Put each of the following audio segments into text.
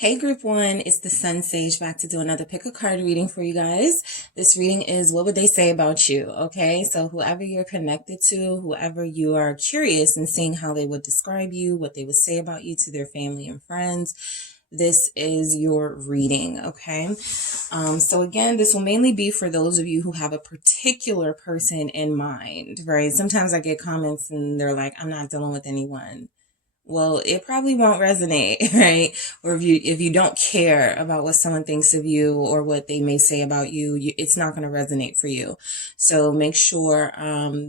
Hey group one, it's the SunSage back to do another pick a card reading for you guys. This reading is what would they say about you, okay? So whoever you're connected to, whoever you are curious in seeing how they would describe you, what they would say about you to their family and friends, this is your reading, okay? So again, this will mainly be for those of you who have a particular person in mind, right? Sometimes I get comments and they're like, I'm not dealing with anyone. Well, it probably won't resonate, right? Or if you don't care about what someone thinks of you or what they may say about you, it's not going to resonate for you. So make sure,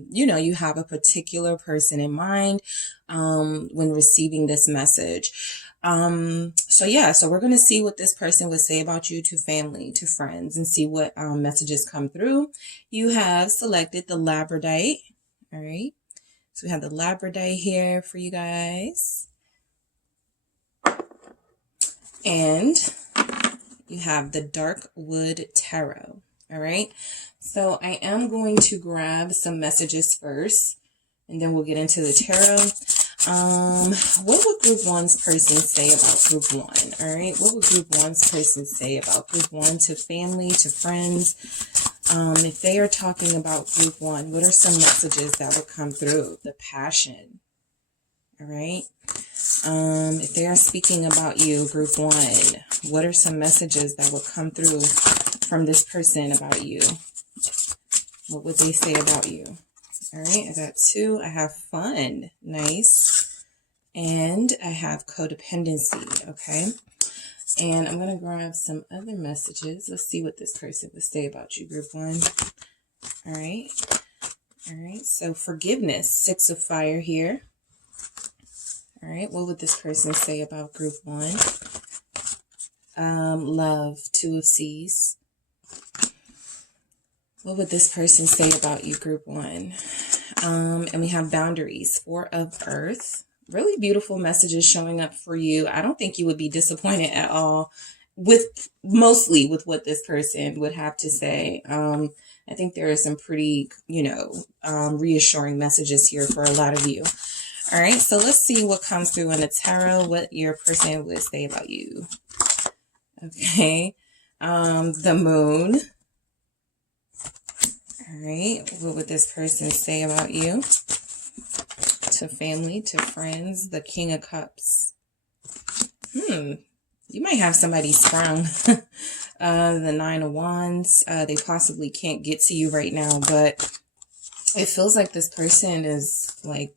you have a particular person in mind when receiving this message. So we're going to see what this person would say about you to family, to friends, and see what messages come through. You have selected the Labradorite, all right? So we have the Labradorite here for you guys. And you have the Dark Wood Tarot. All right. So I am going to grab some messages first, and then we'll get into the tarot. What would Group 1's person say about Group 1? All right. What would Group 1's person say about Group 1 to family, to friends? If they are talking about Group 1, what are some messages that would come through? The passion. All right. If they are speaking about you, Group 1, what are some messages that would come through from this person about you? What would they say about you? All right. I got 2. I have fun. Nice. And I have codependency. Okay. And I'm going to grab some other messages. Let's see what this person would say about you, Group 1. All right. All right. So forgiveness, 6 of fire here. All right. What would this person say about Group 1? Love, 2 of Cs. What would this person say about you, Group 1? And we have boundaries, 4 of Earth. Really beautiful messages showing up for you. I don't think you would be disappointed at all mostly with what this person would have to say. I think there are some pretty, reassuring messages here for a lot of you. All right, so let's see what comes through in the tarot, what your person would say about you. Okay, the Moon. All right, what would this person say about you? To family, to friends, the King of Cups. You might have somebody sprung. The 9 of Wands. They possibly can't get to you right now, but it feels like this person is like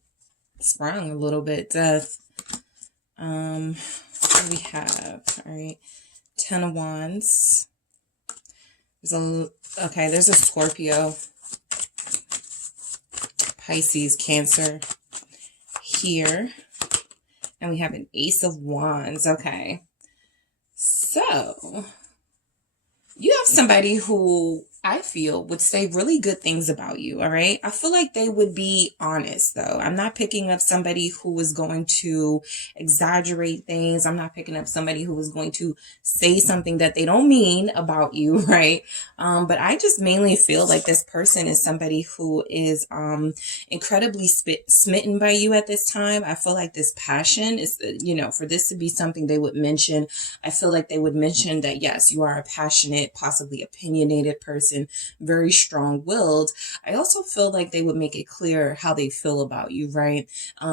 sprung a little bit. Death. What do we have? All right. 10 of Wands. There's a Scorpio, Pisces, Cancer here. And we have an Ace of Wands. Okay. So you have somebody who I feel would say really good things about you, all right? I feel like they would be honest, though. I'm not picking up somebody who is going to exaggerate things. I'm not picking up somebody who is going to say something that they don't mean about you, right? But I just mainly feel like this person is somebody who is incredibly smitten by you at this time. I feel like this passion is, for this to be something they would mention, I feel like they would mention that, yes, you are a passionate, possibly opinionated person, very strong-willed. I also feel like they would make it clear how they feel about you, right?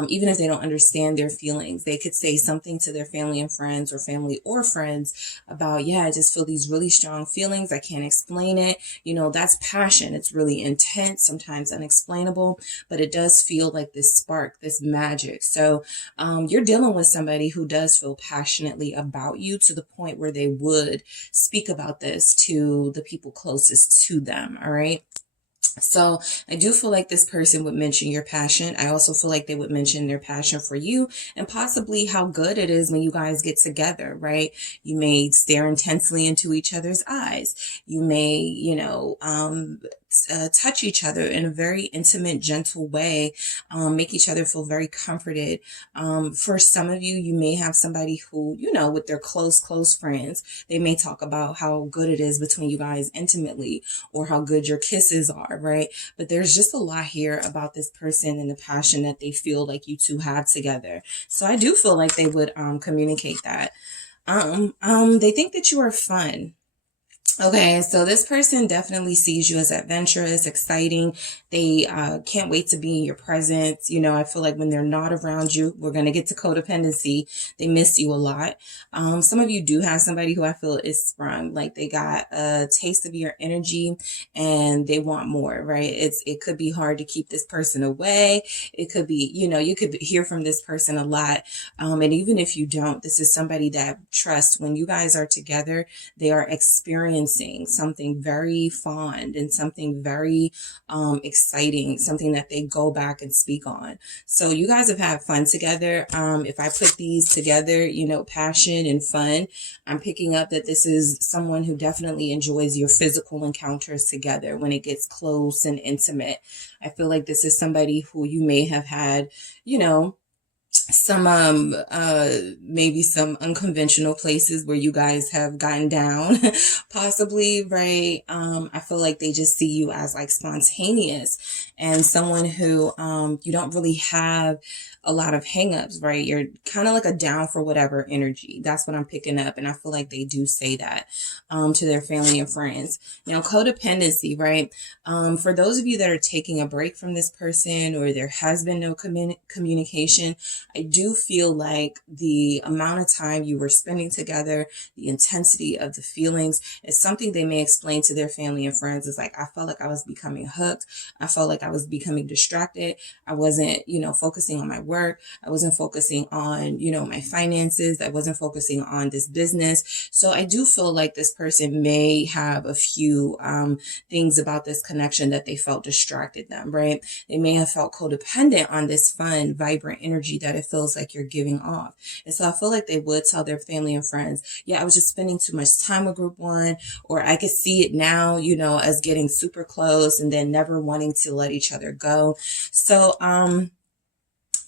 Even if they don't understand their feelings, they could say something to their family and friends, or family or friends about, yeah, I just feel these really strong feelings. I can't explain it. That's passion. It's really intense, sometimes unexplainable, but it does feel like this spark, this magic. So you're dealing with somebody who does feel passionately about you to the point where they would speak about this to the people closest to them. All right. So I do feel like this person would mention your passion. I also feel like they would mention their passion for you and possibly how good it is when you guys get together, right? You may stare intensely into each other's eyes. You may, touch each other in a very intimate, gentle way, make each other feel very comforted. For some of you, you may have somebody who, with their close friends, they may talk about how good it is between you guys intimately, or how good your kisses are, right? But there's just a lot here about this person and the passion that they feel like you two have together. So I do feel like they would communicate that. They think that you are fun. Okay, so this person definitely sees you as adventurous, exciting. They can't wait to be in your presence. You know, I feel like when they're not around you, we're going to get to codependency. They miss you a lot. Some of you do have somebody who I feel is sprung, like they got a taste of your energy and they want more, right? It could be hard to keep this person away. It could be, you know, you could hear from this person a lot. And even if you don't, this is somebody that trusts when you guys are together, they are experiencing something very fond and something very exciting, something that they go back and speak on. So you guys have had fun together. If I put these together, you know, passion and fun, I'm picking up that this is someone who definitely enjoys your physical encounters together when it gets close and intimate. I feel like this is somebody who you may have had, you know, some maybe some unconventional places where you guys have gotten down possibly, right? I feel like they just see you as like spontaneous and someone who you don't really have a lot of hangups, right? You're kind of like a down for whatever energy. That's what I'm picking up, and I feel like they do say that to their family and friends. You know, codependency, right? For those of you that are taking a break from this person or there has been no communication, I do feel like the amount of time you were spending together, the intensity of the feelings is something they may explain to their family and friends. It's like, I felt like I was becoming hooked. I felt like I was becoming distracted. I wasn't, you know, focusing on my work. I wasn't focusing on, you know, my finances. I wasn't focusing on this business. So I do feel like this person may have a few things about this connection that they felt distracted them, right? They may have felt codependent on this fun, vibrant energy that it feels like you're giving off. And so I feel like they would tell their family and friends, yeah, I was just spending too much time with group one, or I could see it now, you know, as getting super close and then never wanting to let each other go. So,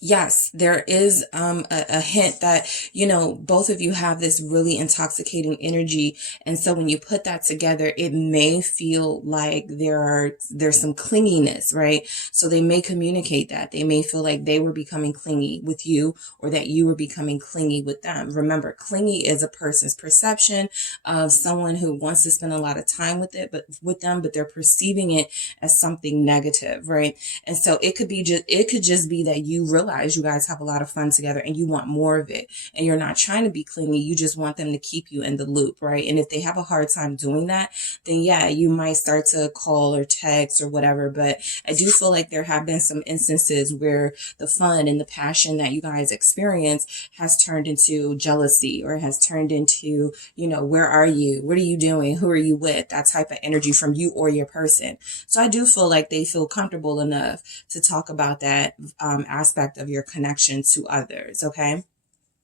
yes, there is a hint that, you know, both of you have this really intoxicating energy. And so when you put that together, it may feel like there's some clinginess, right? So they may communicate that. They may feel like they were becoming clingy with you or that you were becoming clingy with them. Remember, clingy is a person's perception of someone who wants to spend a lot of time with them, but they're perceiving it as something negative, right? And so it could just be that you realize you guys have a lot of fun together and you want more of it, and you're not trying to be clingy. You just want them to keep you in the loop, right? And if they have a hard time doing that, then yeah, you might start to call or text or whatever. But I do feel like there have been some instances where the fun and the passion that you guys experience has turned into jealousy, or has turned into, you know, where are you? What are you doing? Who are you with? That type of energy from you or your person. So I do feel like they feel comfortable enough to talk about that aspect of your connection to others. Okay.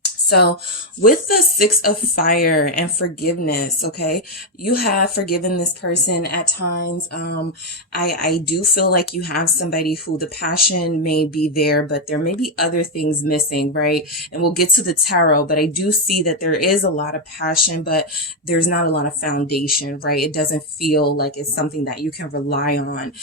So with the Six of Fire and forgiveness, okay, you have forgiven this person at times. I do feel like you have somebody who the passion may be there, but there may be other things missing, right? And we'll get to the tarot, but I do see that there is a lot of passion, but there's not a lot of foundation, right? It doesn't feel like it's something that you can rely on.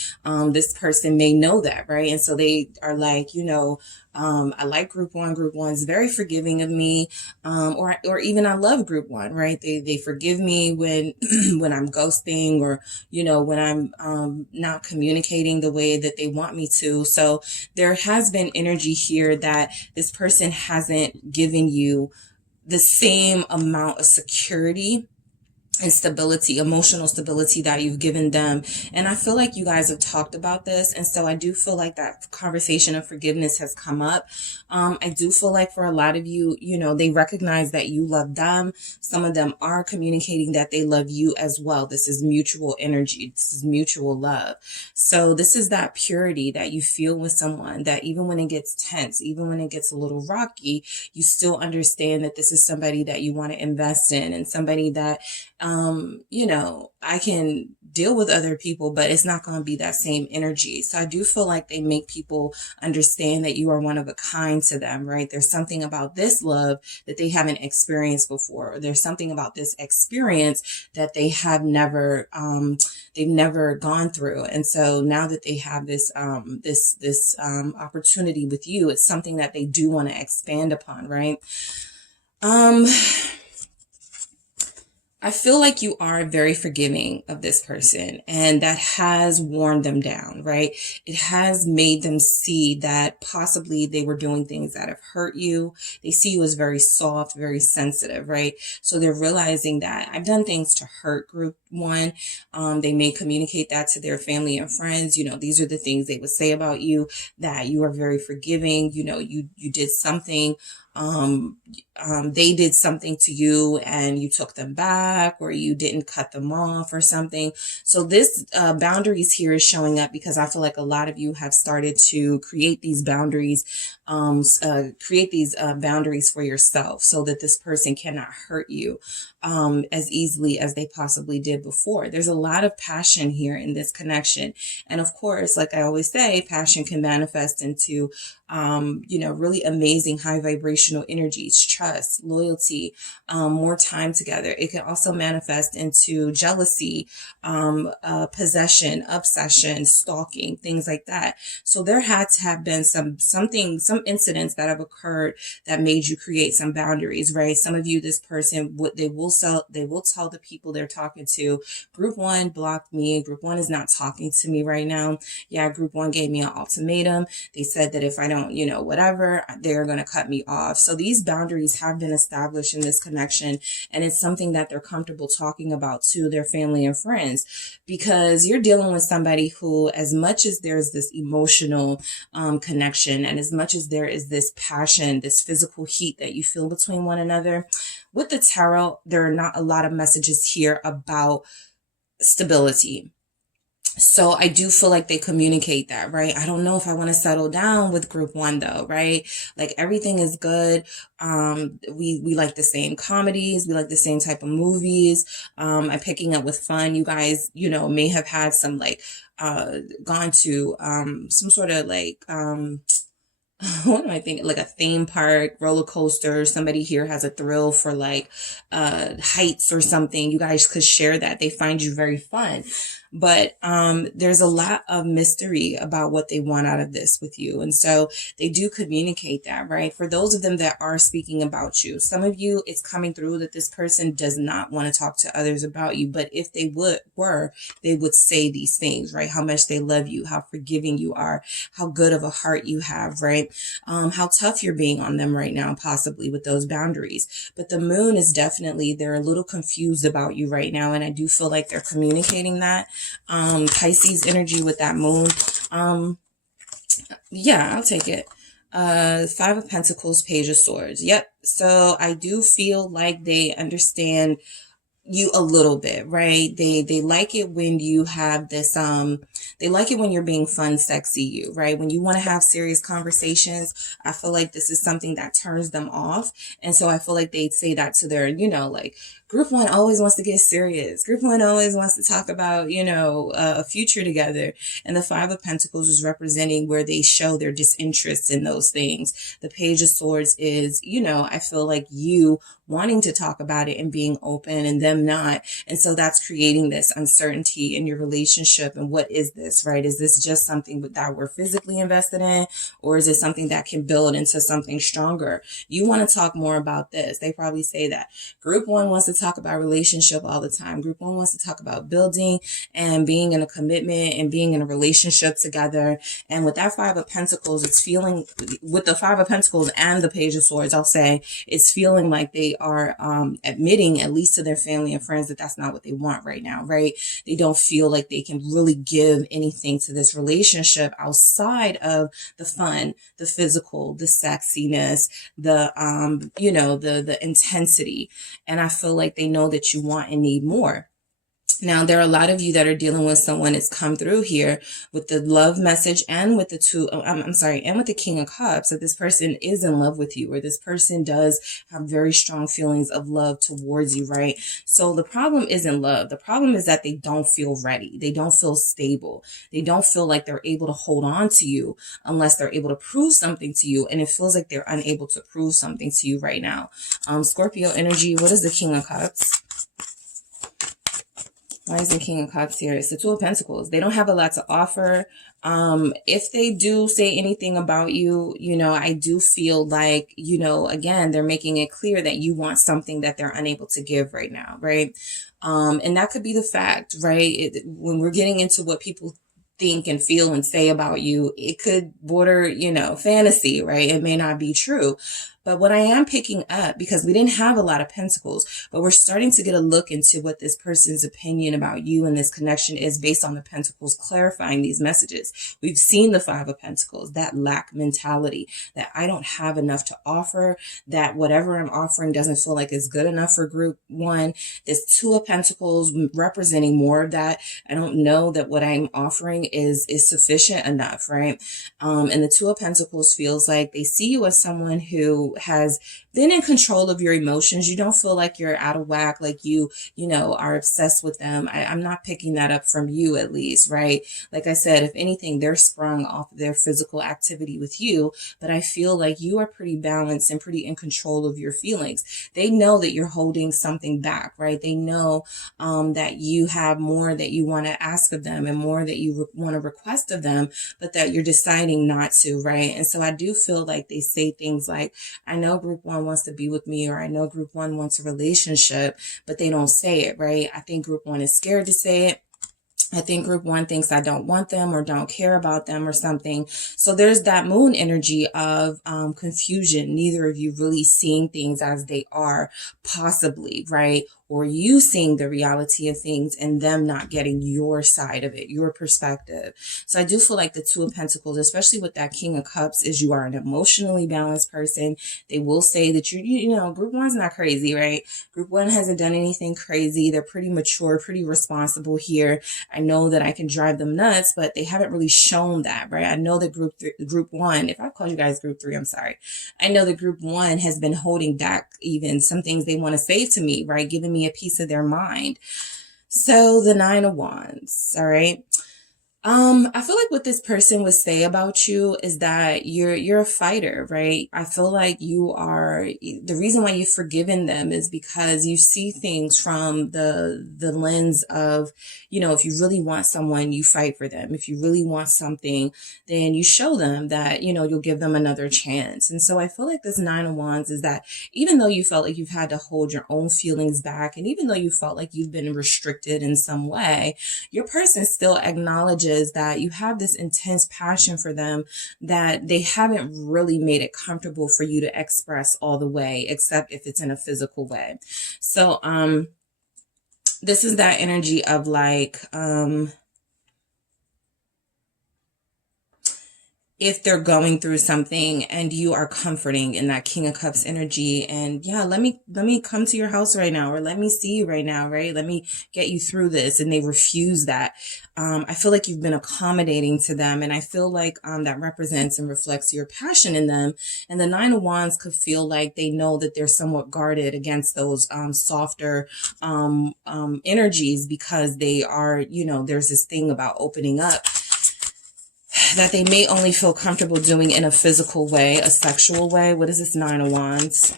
This person may know that, right? And so they are like, you know, I like group one. Group one's very forgiving of me. Or even I love group one, right? They forgive me when, when I'm ghosting, or, you know, when I'm, not communicating the way that they want me to. So there has been energy here that this person hasn't given you the same amount of security and stability, emotional stability that you've given them. And I feel like you guys have talked about this. And so I do feel like that conversation of forgiveness has come up. I do feel like for a lot of you, you know, they recognize that you love them. Some of them are communicating that they love you as well. This is mutual energy. This is mutual love. So this is that purity that you feel with someone, that even when it gets tense, even when it gets a little rocky, you still understand that this is somebody that you want to invest in, and somebody that, you know, I can deal with other people, but it's not going to be that same energy. So I do feel like they make people understand that you are one of a kind to them, right? There's something about this love that they haven't experienced before. Or there's something about this experience that they have never, they've never gone through. And so now that they have this, this opportunity with you, it's something that they do want to expand upon, right? I feel like you are very forgiving of this person, and that has worn them down, right? It has made them see that possibly they were doing things that have hurt you. They see you as very soft, very sensitive, right? So they're realizing that I've done things to hurt group one. They may communicate that to their family and friends. You know, these are the things they would say about you, that you are very forgiving. You know, you did something, they did something to you and you took them back, or you didn't cut them off or something. So this boundaries here is showing up because I feel like a lot of you have started to create these boundaries, boundaries for yourself, so that this person cannot hurt you as easily as they possibly did before. There's a lot of passion here in this connection. And of course, like I always say, passion can manifest into really amazing high vibrational energies, trust, loyalty, more time together. It can also manifest into jealousy, possession, obsession, stalking, things like that. So there had to have been some incidents that have occurred that made you create some boundaries, right? Some of you, this person, they will tell the people they're talking to, group one blocked me. Group one is not talking to me right now. Yeah, group one gave me an ultimatum. They said that if I don't, whatever, they're going to cut me off. So these boundaries have been established in this connection, and it's something that they're comfortable talking about to their family and friends, because you're dealing with somebody who, as much as there's this emotional connection, and as much as there is this passion, this physical heat that you feel between one another, with the tarot, there are not a lot of messages here about stability. So I do feel like they communicate that, right? I don't know if I want to settle down with group one though, right? Like everything is good. We like the same comedies. We like the same type of movies. I'm picking up with fun. You guys, may have had some gone to, some sort of what am I thinking? Like a theme park, roller coaster. Somebody here has a thrill for heights or something. You guys could share that. They find you very fun. But there's a lot of mystery about what they want out of this with you. And so they do communicate that, right? For those of them that are speaking about you, some of you, it's coming through that this person does not want to talk to others about you. But if they they would say these things, right? How much they love you, how forgiving you are, how good of a heart you have, right? How tough you're being on them right now, possibly with those boundaries. But the moon is definitely, they're a little confused about you right now. And I do feel like they're communicating that. Pisces energy with that moon. Yeah, I'll take it. 5 of Pentacles, Page of Swords. Yep. So I do feel like they understand you a little bit, right? They like it when you have this, they like it when you're being fun, sexy you, right? When you want to have serious conversations, I feel like this is something that turns them off. And so I feel like they'd say that to their, group one always wants to get serious. Group one always wants to talk about, a future together. And the 5 of Pentacles is representing where they show their disinterest in those things. The Page of Swords is, I feel like you wanting to talk about it and being open and them not. And so that's creating this uncertainty in your relationship. And what is this, right? Is this just something that we're physically invested in? Or is it something that can build into something stronger? You want to talk more about this. They probably say that. Group one wants to talk about relationship all the time. Group one wants to talk about building and being in a commitment and being in a relationship together. And with that 5 of Pentacles, it's feeling, with the 5 of Pentacles and the Page of Swords, I'll say, it's feeling like they are admitting, at least to their family and friends, that that's not what they want right now, right? They don't feel like they can really give anything to this relationship outside of the fun, the physical, the sexiness, the the intensity. And I feel like they know that you want and need more. Now, there are a lot of you that are dealing with someone that's come through here with the love message and with the and with the King of Cups, that this person is in love with you, or this person does have very strong feelings of love towards you, right? So the problem isn't love. The problem is that they don't feel ready. They don't feel stable. They don't feel like they're able to hold on to you unless they're able to prove something to you. And it feels like they're unable to prove something to you right now. Scorpio energy, what is the King of Cups? Rising King of Cups here. It's the Two of Pentacles. They don't have a lot to offer. If they do say anything about you, I do feel like, again, they're making it clear that you want something that they're unable to give right now, right? And that could be the fact, right? When we're getting into what people think and feel and say about you, it could border, fantasy, right? It may not be true. But what I am picking up, because we didn't have a lot of pentacles, but we're starting to get a look into what this person's opinion about you and this connection is based on the pentacles clarifying these messages. We've seen the Five of Pentacles, that lack mentality, that I don't have enough to offer, that whatever I'm offering doesn't feel like it's good enough for group one. This Two of Pentacles representing more of that. I don't know that what I'm offering is sufficient enough, right? And the Two of Pentacles feels like they see you as someone who has been in control of your emotions. You don't feel like you're out of whack, like you are obsessed with them. I'm not picking that up from you, at least, right? Like I said, if anything, they're sprung off of their physical activity with you, but I feel like you are pretty balanced and pretty in control of your feelings. They know that you're holding something back, right? They know that you have more that you want to ask of them and more that you want to request of them, but that you're deciding not to, right? And so I do feel like they say things like, I know group one wants to be with me, or I know group one wants a relationship, but they don't say it, right? I think group one is scared to say it. I think group one thinks I don't want them or don't care about them or something. So there's that moon energy of confusion. Neither of you really seeing things as they are, possibly, right? Or you seeing the reality of things and them not getting your side of it, your perspective. So I do feel like the Two of Pentacles, especially with that King of Cups, is you are an emotionally balanced person. They will say that group one's not crazy, right? Group one hasn't done anything crazy. They're pretty mature, pretty responsible here. I know that I can drive them nuts, but they haven't really shown that, right? I know that group one, if I called you guys group three, I'm sorry. I know that group one has been holding back even some things they want to say to me, right? Giving me a piece of their mind. So the Nine of Wands, all right? I feel like what this person would say about you is that you're a fighter, right? I feel like the reason why you've forgiven them is because you see things from the lens of, if you really want someone, you fight for them. If you really want something, then you show them that, you'll give them another chance. And so I feel like this Nine of Wands is that even though you felt like you've had to hold your own feelings back, and even though you felt like you've been restricted in some way, your person still acknowledges that you have this intense passion for them that they haven't really made it comfortable for you to express all the way, except if it's in a physical way. So this is that energy of like if they're going through something and you are comforting in that King of Cups energy, and yeah, let me come to your house right now, or let me see you right now, right? Let me get you through this. And they refuse that. I feel like you've been accommodating to them, and I feel like that represents and reflects your passion in them. And the Nine of Wands could feel like they know that they're somewhat guarded against those softer energies, because they are, there's this thing about opening up that they may only feel comfortable doing in a physical way, a sexual way. What is this Nine of Wands?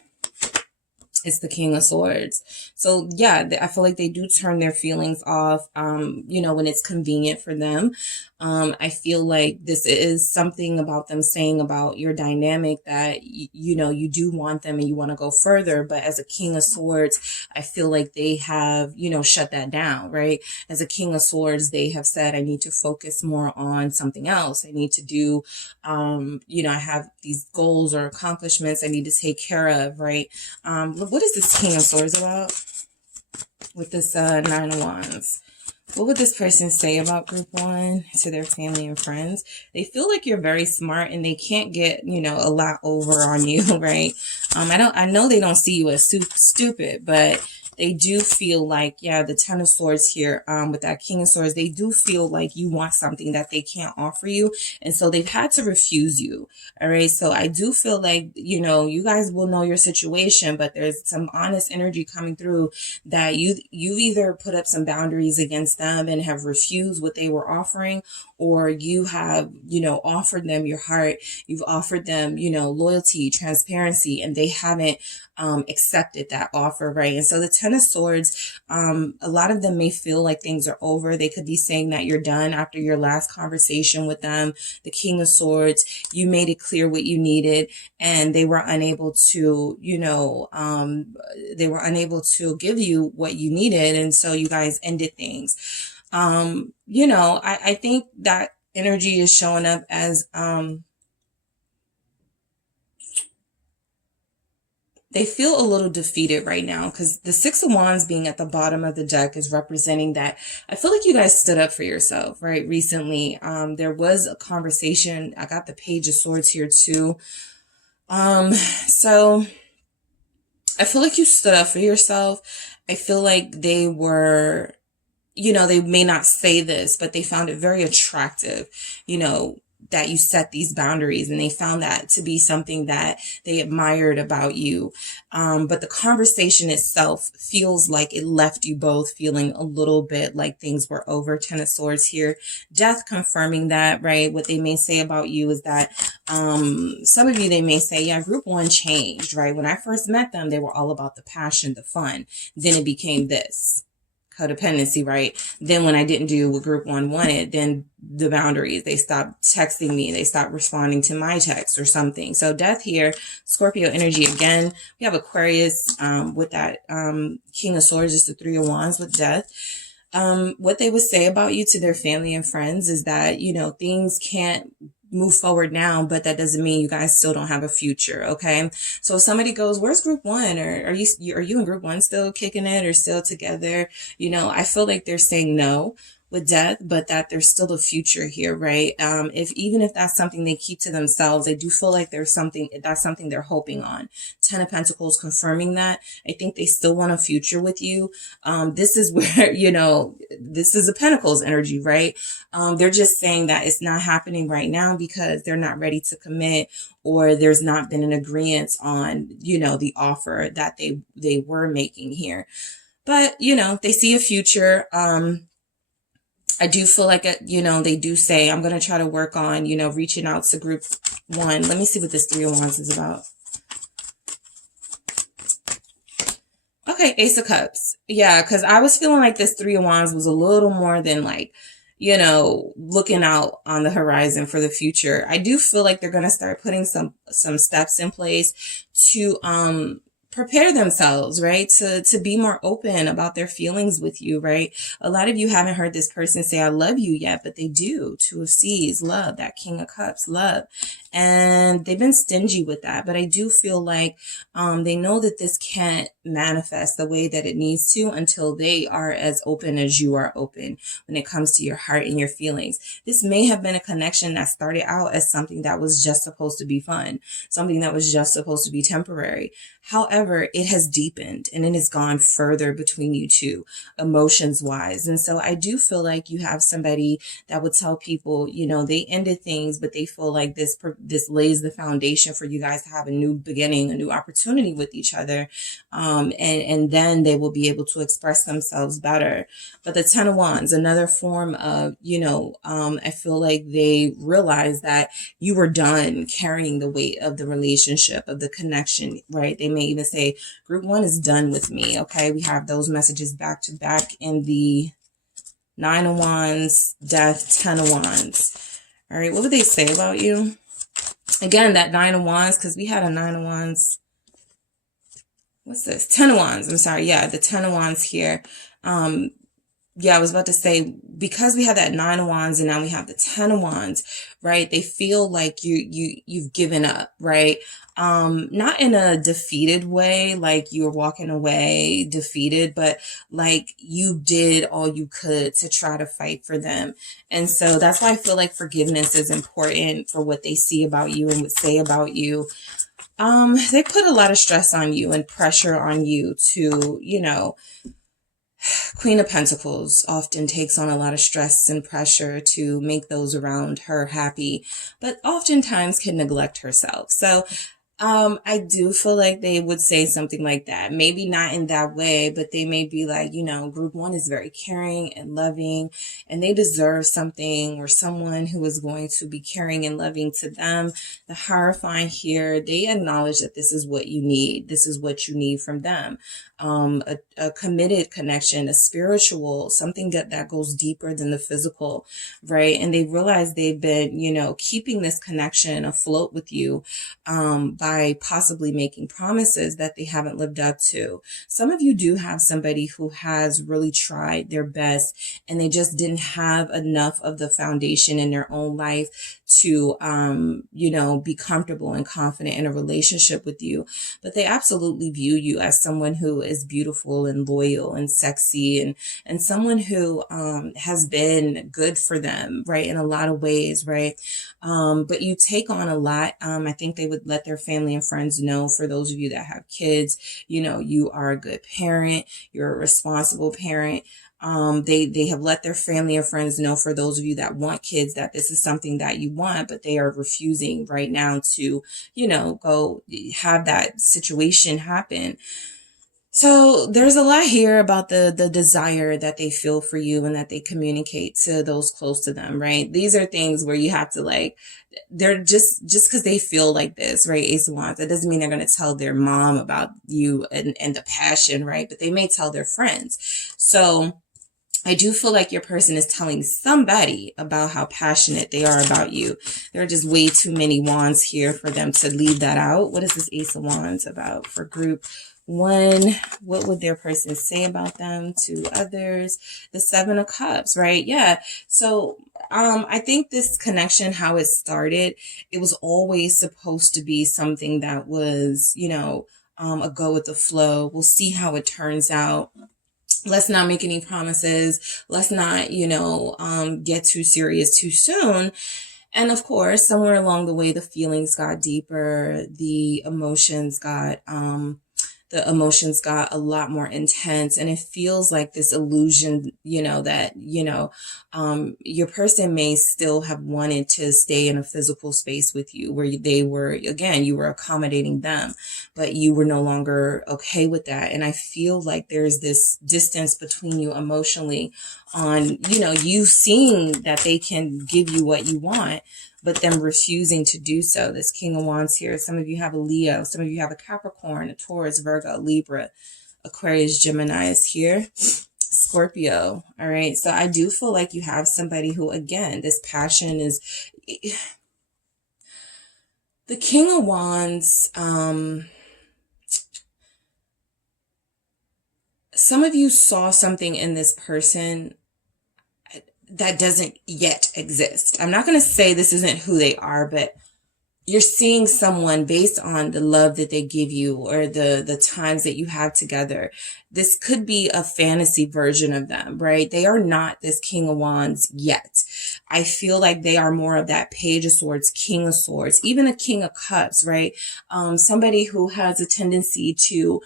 It's the King of Swords. So yeah, I feel like they do turn their feelings off, when it's convenient for them. I feel like this is something about them saying about your dynamic that, you do want them and you want to go further. But as a King of Swords, I feel like they have, shut that down, right? As a King of Swords, they have said, I need to focus more on something else. I need to do, I have these goals or accomplishments I need to take care of, right? What is this King of Swords about with this Nine of Wands? What would this person say about group one to their family and friends? They feel like you're very smart and they can't get, a lot over on you, right? I know they don't see you as stupid, but they do feel like, yeah, the Ten of Swords here, with that King of Swords, they do feel like you want something that they can't offer you. And so they've had to refuse you. All right. So I do feel like, you guys will know your situation, but there's some honest energy coming through that you've either put up some boundaries against them and have refused what they were offering, or you have, offered them your heart. You've offered them, loyalty, transparency, and they haven't accepted that offer, right? And so the Ten of Swords, a lot of them may feel like things are over. They could be saying that you're done after your last conversation with them. The King of Swords, you made it clear what you needed, and they were unable to, they were unable to give you what you needed. And so you guys ended things. I think that energy is showing up as, they feel a little defeated right now, because the Six of Wands being at the bottom of the deck is representing that I feel like you guys stood up for yourself, right? Recently, there was a conversation. I got the Page of Swords here too. So I feel like you stood up for yourself. I feel like they were, they may not say this, but they found it very attractive, that you set these boundaries, and they found that to be something that they admired about you. But the conversation itself feels like it left you both feeling a little bit like things were over. Ten of Swords here, Death confirming that, right? What they may say about you is that, some of you, they may say, yeah, group one changed, right? When I first met them, they were all about the passion, the fun. Then it became this. Codependency, right? Then when I didn't do what group one wanted, then the boundaries, they stopped texting me, they stopped responding to my texts or something. So Death here, Scorpio energy again. We have Aquarius with that King of Swords, just the Three of Wands with Death. What they would say about you to their family and friends is that, things can't move forward now, but that doesn't mean you guys still don't have a future. Okay. So if somebody goes, where's group one? Or are you and group one still kicking it or still together? I feel like they're saying no with Death, but that there's still a future here, right? Even if that's something they keep to themselves, I do feel like that's something they're hoping on. Ten of Pentacles confirming that. I think they still want a future with you. This is where, this is a Pentacles energy, right? They're just saying that it's not happening right now because they're not ready to commit, or there's not been an agreement on, the offer that they were making here. But, they see a future. I do feel like, they do say, I'm going to try to work on, reaching out to group one. Let me see what this Three of Wands is about. Okay, Ace of Cups. Yeah, because I was feeling like this Three of Wands was a little more than like, looking out on the horizon for the future. I do feel like they're going to start putting some steps in place to, prepare themselves, right? To be more open about their feelings with you, right? A lot of you haven't heard this person say, I love you yet, but they do. Two of Swords, love, that King of Cups, love. And they've been stingy with that. But I do feel like, they know that this can't manifest the way that it needs to until they are as open as you are open when it comes to your heart and your feelings. This may have been a connection that started out as something that was just supposed to be fun, something that was just supposed to be temporary. However, it has deepened and it has gone further between you two, emotions wise. And so I do feel like you have somebody that would tell people, they ended things, but they feel like this lays the foundation for you guys to have a new beginning, a new opportunity with each other. And then they will be able to express themselves better. But the Ten of Wands, another form of, I feel like they realize that you were done carrying the weight of the relationship, of the connection, right? They may even say, group one is done with me. Okay. We have those messages back to back in the Nine of Wands, Death, Ten of Wands. All right. What would they say about you? Again, that Nine of Wands, because we had a Nine of Wands. What's this? Ten of Wands. I'm sorry. Yeah, the Ten of Wands here. Yeah, I was about to say, because we have that Nine of Wands and now we have the Ten of Wands, right? They feel like you've given up, right? Not in a defeated way, like you're walking away defeated, but like you did all you could to try to fight for them. And so that's why I feel like forgiveness is important for what they see about you and would say about you. They put a lot of stress on you and pressure on you to, Queen of Pentacles often takes on a lot of stress and pressure to make those around her happy, but oftentimes can neglect herself. So I do feel like they would say something like that. Maybe not in that way, but they may be like, group one is very caring and loving and they deserve something or someone who is going to be caring and loving to them. The Hierophant here, they acknowledge that this is what you need. This is what you need from them. A committed connection, a spiritual, something that goes deeper than the physical, right? And they realize they've been, keeping this connection afloat with you by possibly making promises that they haven't lived up to. Some of you do have somebody who has really tried their best and they just didn't have enough of the foundation in their own life to, be comfortable and confident in a relationship with you. But they absolutely view you as someone who is beautiful and loyal and sexy and someone who has been good for them, right, in a lot of ways, right? But you take on a lot. I think they would let their family and friends know, for those of you that have kids, you are a good parent, you're a responsible parent. They have let their family and friends know, for those of you that want kids, that this is something that you want, but they are refusing right now to, go have that situation happen. So there's a lot here about the desire that they feel for you and that they communicate to those close to them, right? These are things where you have to they're just because they feel like this, right? Ace of Wands, that doesn't mean they're going to tell their mom about you and the passion, right? But they may tell their friends. So I do feel like your person is telling somebody about how passionate they are about you. There are just way too many wands here for them to leave that out. What is this Ace of Wands about for group one? What would their person say about them to others? The Seven of Cups, right? Yeah. So I think this connection, how it started, it was always supposed to be something that was, a go with the flow. We'll see how it turns out. Let's not make any promises. Let's not, get too serious too soon. And of course, somewhere along the way, the feelings got deeper. The emotions got a lot more intense, and it feels like this illusion, that, your person may still have wanted to stay in a physical space with you where they were, again, you were accommodating them, but you were no longer okay with that. And I feel like there's this distance between you emotionally on, you seeing that they can give you what you want, but them refusing to do so. This King of Wands here. Some of you have a Leo. Some of you have a Capricorn, a Taurus, Virgo, Libra, Aquarius, Gemini is here. Scorpio. All right. So I do feel like you have somebody who, again, this passion is... The King of Wands, some of you saw something in this person that doesn't yet exist. I'm not going to say this isn't who they are, but you're seeing someone based on the love that they give you or the times that you have together. This could be a fantasy version of them, right? They are not this King of Wands yet. I feel like they are more of that Page of Swords, King of Swords, even a King of Cups, right? Somebody who has a tendency to,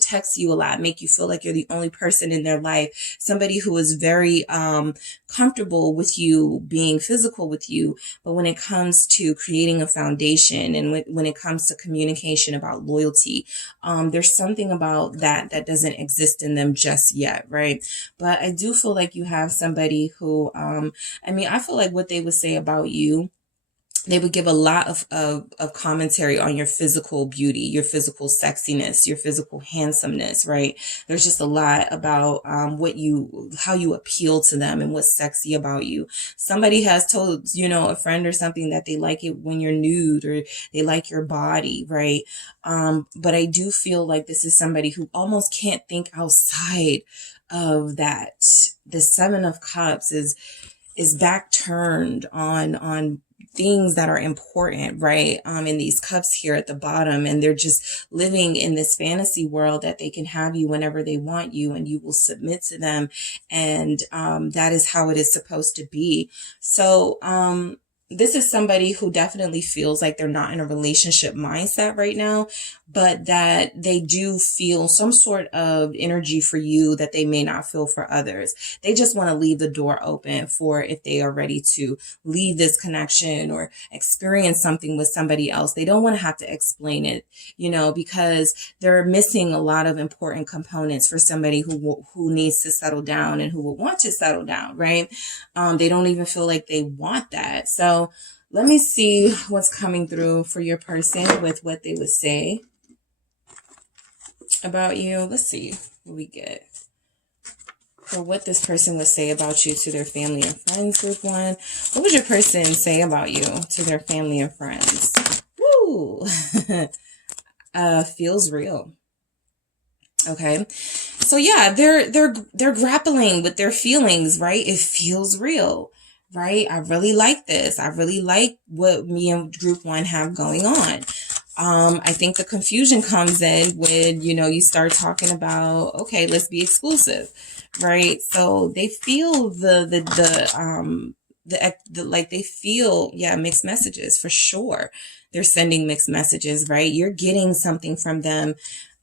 text you a lot, make you feel like you're the only person in their life. Somebody who is very comfortable with you being physical with you. But when it comes to creating a foundation and when it comes to communication about loyalty, there's something about that doesn't exist in them just yet, right? But I do feel like you have somebody who, I feel like what they would say about you, they would give a lot of commentary on your physical beauty, your physical sexiness, your physical handsomeness, right? There's just a lot about how you appeal to them and what's sexy about you. Somebody has told, a friend or something that they like it when you're nude or they like your body, right? But I do feel like this is somebody who almost can't think outside of that. The Seven of Cups is back turned on things that are important, right? In these cups here at the bottom, and they're just living in this fantasy world that they can have you whenever they want you and you will submit to them. And that is how it is supposed to be. So this is somebody who definitely feels like they're not in a relationship mindset right now, but that they do feel some sort of energy for you that they may not feel for others. They just want to leave the door open for if they are ready to leave this connection or experience something with somebody else. They don't want to have to explain it, because they're missing a lot of important components for somebody who needs to settle down and who will want to settle down, right? They don't even feel like they want that. So let me see what's coming through for your person with what they would say about you. Let's see what we get for what this person would say about you to their family and friends. Group 1. What would your person say about you to their family and friends? Woo! Feels real. Okay. So yeah, they're grappling with their feelings, right? It feels real, right? I really like this. I really like what me and group 1 have going on. I think the confusion comes in when, you start talking about, okay, let's be exclusive, right? So they feel like they feel, mixed messages for sure. They're sending mixed messages, right? You're getting something from them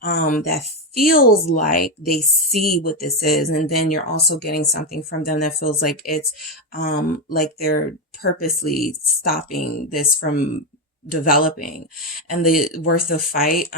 that feels like they see what this is. And then you're also getting something from them that feels like it's like they're purposely stopping this from developing. And the worth of fight,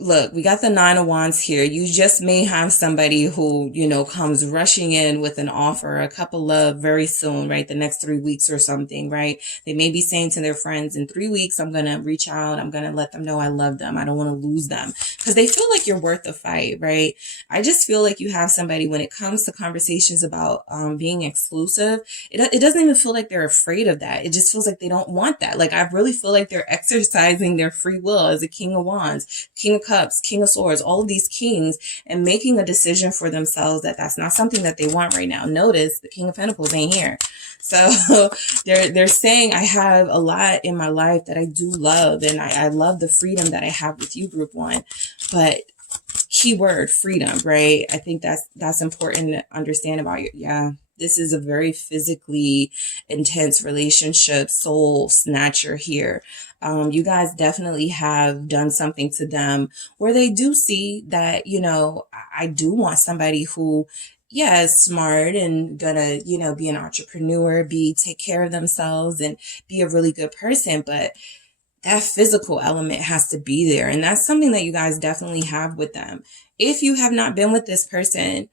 look, we got the 9 of Wands here. You just may have somebody who, comes rushing in with an offer, a cup of love very soon, right? The next 3 weeks or something, right? They may be saying to their friends, in 3 weeks, I'm going to reach out. I'm going to let them know I love them. I don't want to lose them, because they feel like you're worth the fight, right? I just feel like you have somebody, when it comes to conversations about being exclusive, it doesn't even feel like they're afraid of that. It just feels like they don't want that. Like, I really feel like they're exercising their free will as a King of Wands, King of Cups, King of Swords, all of these kings, and making a decision for themselves that that's not something that they want right now. Notice the King of Pentacles ain't here. So they're saying, I have a lot in my life that I do love, and I love the freedom that I have with you, group 1. But keyword freedom, right? I think that's important to understand about you. Yeah. This is a very physically intense relationship, soul snatcher here. You guys definitely have done something to them where they do see that, I do want somebody who, is smart and gonna, be an entrepreneur, take care of themselves and be a really good person. But that physical element has to be there. And that's something that you guys definitely have with them. If you have not been with this person,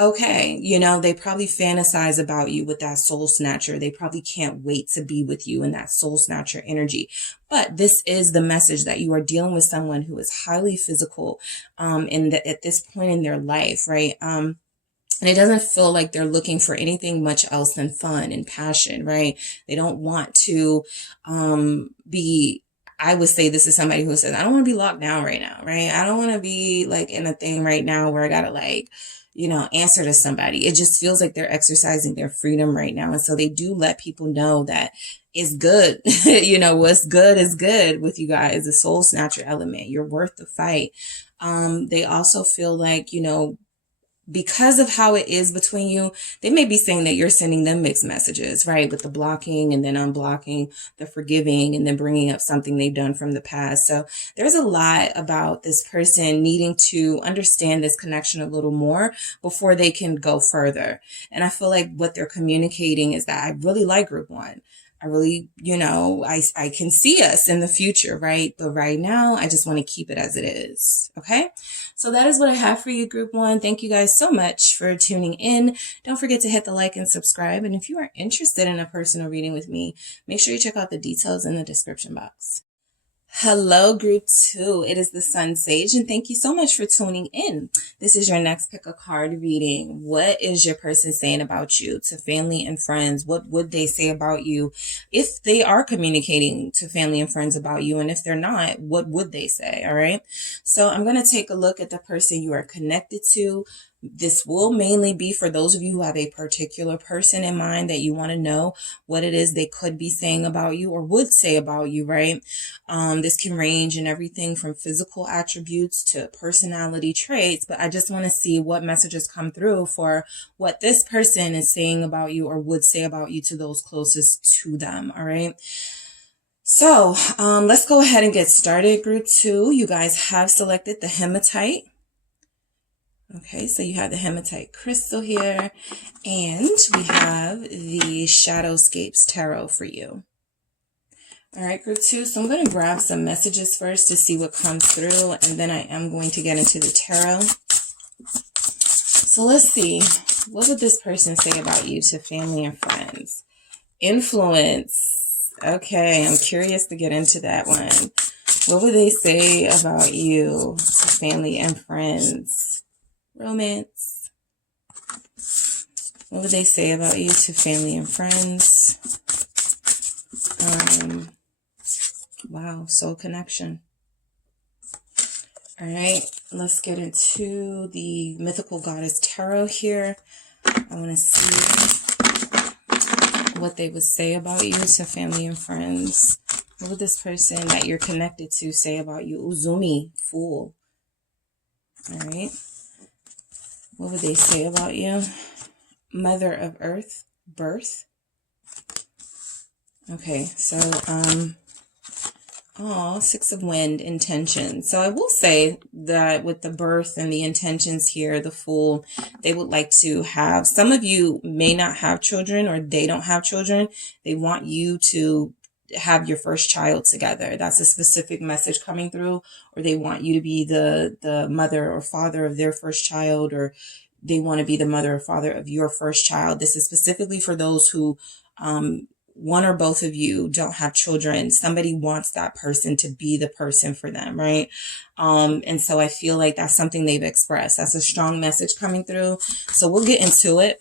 okay, they probably fantasize about you with that soul snatcher. They probably can't wait to be with you in that soul snatcher energy. But this is the message that you are dealing with someone who is highly physical at this point in their life, right? And it doesn't feel like they're looking for anything much else than fun and passion, right? They don't want to I would say this is somebody who says, I don't want to be locked down right now, right? I don't want to be like in a thing right now where I got to answer to somebody. It just feels like they're exercising their freedom right now. And so they do let people know that it's good. What's good is good with you guys, the soul snatcher element. You're worth the fight. They also feel like, because of how it is between you, they may be saying that you're sending them mixed messages, right? With the blocking and then unblocking, the forgiving, and then bringing up something they've done from the past. So there's a lot about this person needing to understand this connection a little more before they can go further. And I feel like what they're communicating is that I really like group 1. I really, I can see us in the future, right? But right now, I just want to keep it as it is. Okay. So that is what I have for you, group 1. Thank you guys so much for tuning in. Don't forget to hit the like and subscribe. And if you are interested in a personal reading with me, make sure you check out the details in the description box. Hello, group 2. It is the SunSage, and thank you so much for tuning in. This is your next pick a card reading. What is your person saying about you to family and friends? What would they say about you if they are communicating to family and friends about you? And if they're not, what would they say? All right. So I'm going to take a look at the person you are connected to. This will mainly be for those of you who have a particular person in mind that you want to know what it is they could be saying about you or would say about you, right? This can range in everything from physical attributes to personality traits, but I just want to see what messages come through for what this person is saying about you or would say about you to those closest to them, all right? So let's go ahead and get started. Group 2, you guys have selected the hematite. Okay, so you have the hematite crystal here, and we have the Shadowscapes tarot for you. All right, group 2, so I'm going to grab some messages first to see what comes through, and then I am going to get into the tarot. So let's see, what would this person say about you to family and friends? Influence. Okay, I'm curious to get into that one. What would they say about you to family and friends? Romance. What would they say about you to family and friends? Wow, soul connection. All right, let's get into the mythical goddess tarot here. I want to see what they would say about you to family and friends. What would this person that you're connected to say about you? Uzumi, Fool. All right. What would they say about you? Mother of Earth, Birth. Okay, so, Six of Wind, Intention. So I will say that with the Birth and the intentions here, the Fool, they would like to have, some of you may not have children or they don't have children. They want you to have your first child together. That's a specific message coming through, or they want you to be the mother or father of their first child, or they want to be the mother or father of your first child. This is specifically for those who, one or both of you don't have children. Somebody wants that person to be the person for them, right? And so I feel like that's something they've expressed. That's a strong message coming through. So we'll get into it.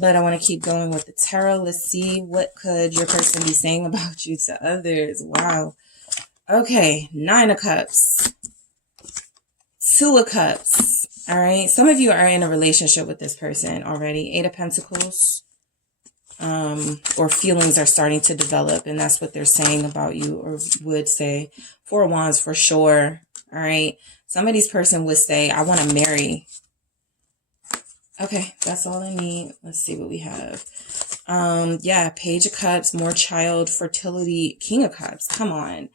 But I want to keep going with the tarot. Let's see, what could your person be saying about you to others? Wow. Okay, 9 of Cups. 2 of Cups. All right. Some of you are in a relationship with this person already. 8 of Pentacles. Or feelings are starting to develop, and that's what they're saying about you, or would say. 4 of Wands for sure. All right. Somebody's person would say, I want to marry. Okay, that's all I need. Let's see what we have. Yeah, Page of Cups, more child, fertility, King of Cups. Come on.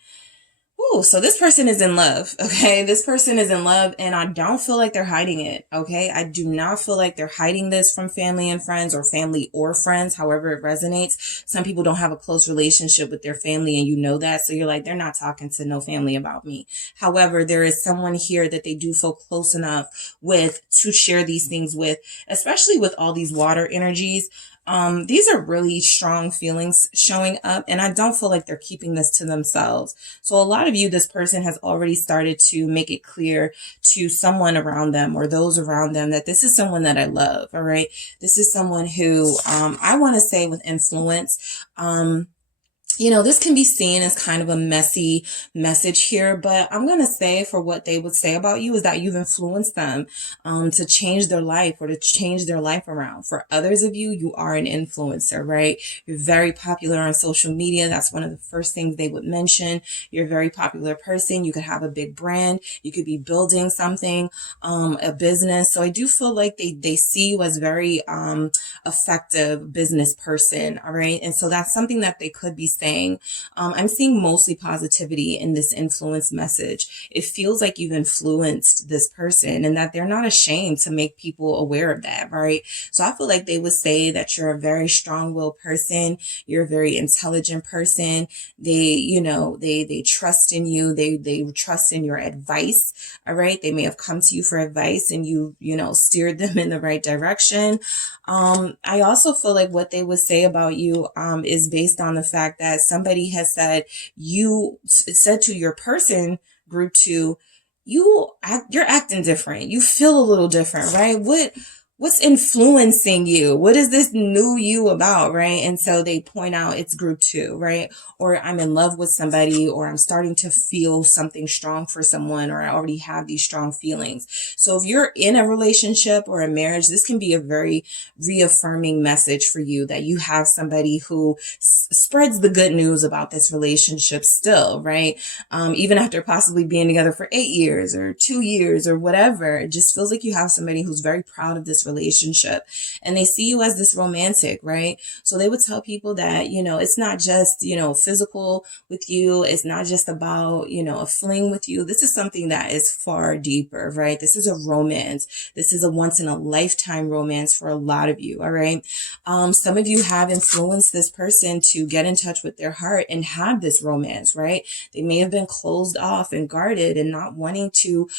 Ooh, so this person is in love, okay? This person is in love, and I don't feel like they're hiding it, okay? I do not feel like they're hiding this from family and friends, or family or friends, however it resonates. Some people don't have a close relationship with their family, and you know that, so you're like, they're not talking to no family about me. However, there is someone here that they do feel close enough with to share these things with, especially with all these water energies. These are really strong feelings showing up, and I don't feel like they're keeping this to themselves. So a lot of you, this person has already started to make it clear to someone around them or those around them that this is someone that I love. All right. This is someone who, I want to say with influence, you know, this can be seen as kind of a messy message here, but I'm going to say for what they would say about you is that you've influenced them to change their life or to change their life around. For others of you, you are an influencer, right? You're very popular on social media. That's one of the first things they would mention. You're a very popular person. You could have a big brand. You could be building something, a business. So I do feel like they see you as very effective business person. All right. And so that's something that they could be saying. I'm seeing mostly positivity in this influence message. It feels like you've influenced this person and that they're not ashamed to make people aware of that, right? So I feel like they would say that you're a very strong-willed person. You're a very intelligent person. They, you know, they trust in you. They trust in your advice. All right. They may have come to you for advice and you know, steered them in the right direction. I also feel like what they would say about you is based on the fact that somebody has said to your person, group 2, you're acting different. You feel a little different, right? what's influencing you? What is this new you about, right? And so they point out it's group 2, right? Or I'm in love with somebody, or I'm starting to feel something strong for someone, or I already have these strong feelings. So if you're in a relationship or a marriage, this can be a very reaffirming message for you that you have somebody who spreads the good news about this relationship still, right? Even after possibly being together for 8 years or 2 years or whatever, it just feels like you have somebody who's very proud of this relationship, and they see you as this romantic, right? So they would tell people that, it's not just, physical with you. It's not just about, a fling with you. This is something that is far deeper, right? This is a romance. This is a once in a lifetime romance for a lot of you. All right. Some of you have influenced this person to get in touch with their heart and have this romance, right? They may have been closed off and guarded and not wanting to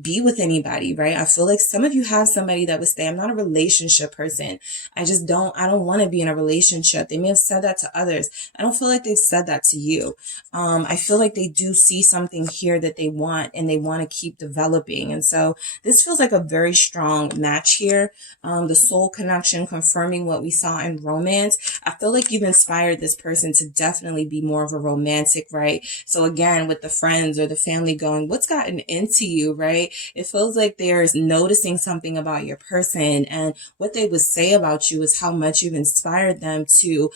be with anybody, right? I feel like some of you have somebody that would say, I'm not a relationship person. I don't want to be in a relationship. They may have said that to others. I don't feel like they've said that to you. I feel like they do see something here that they want, and they want to keep developing. And so this feels like a very strong match here. The soul connection confirming what we saw in romance. I feel like you've inspired this person to definitely be more of a romantic, right? So again, with the friends or the family going, what's gotten into you, right? It feels like there's noticing something about your person, and what they would say about you is how much you've inspired them to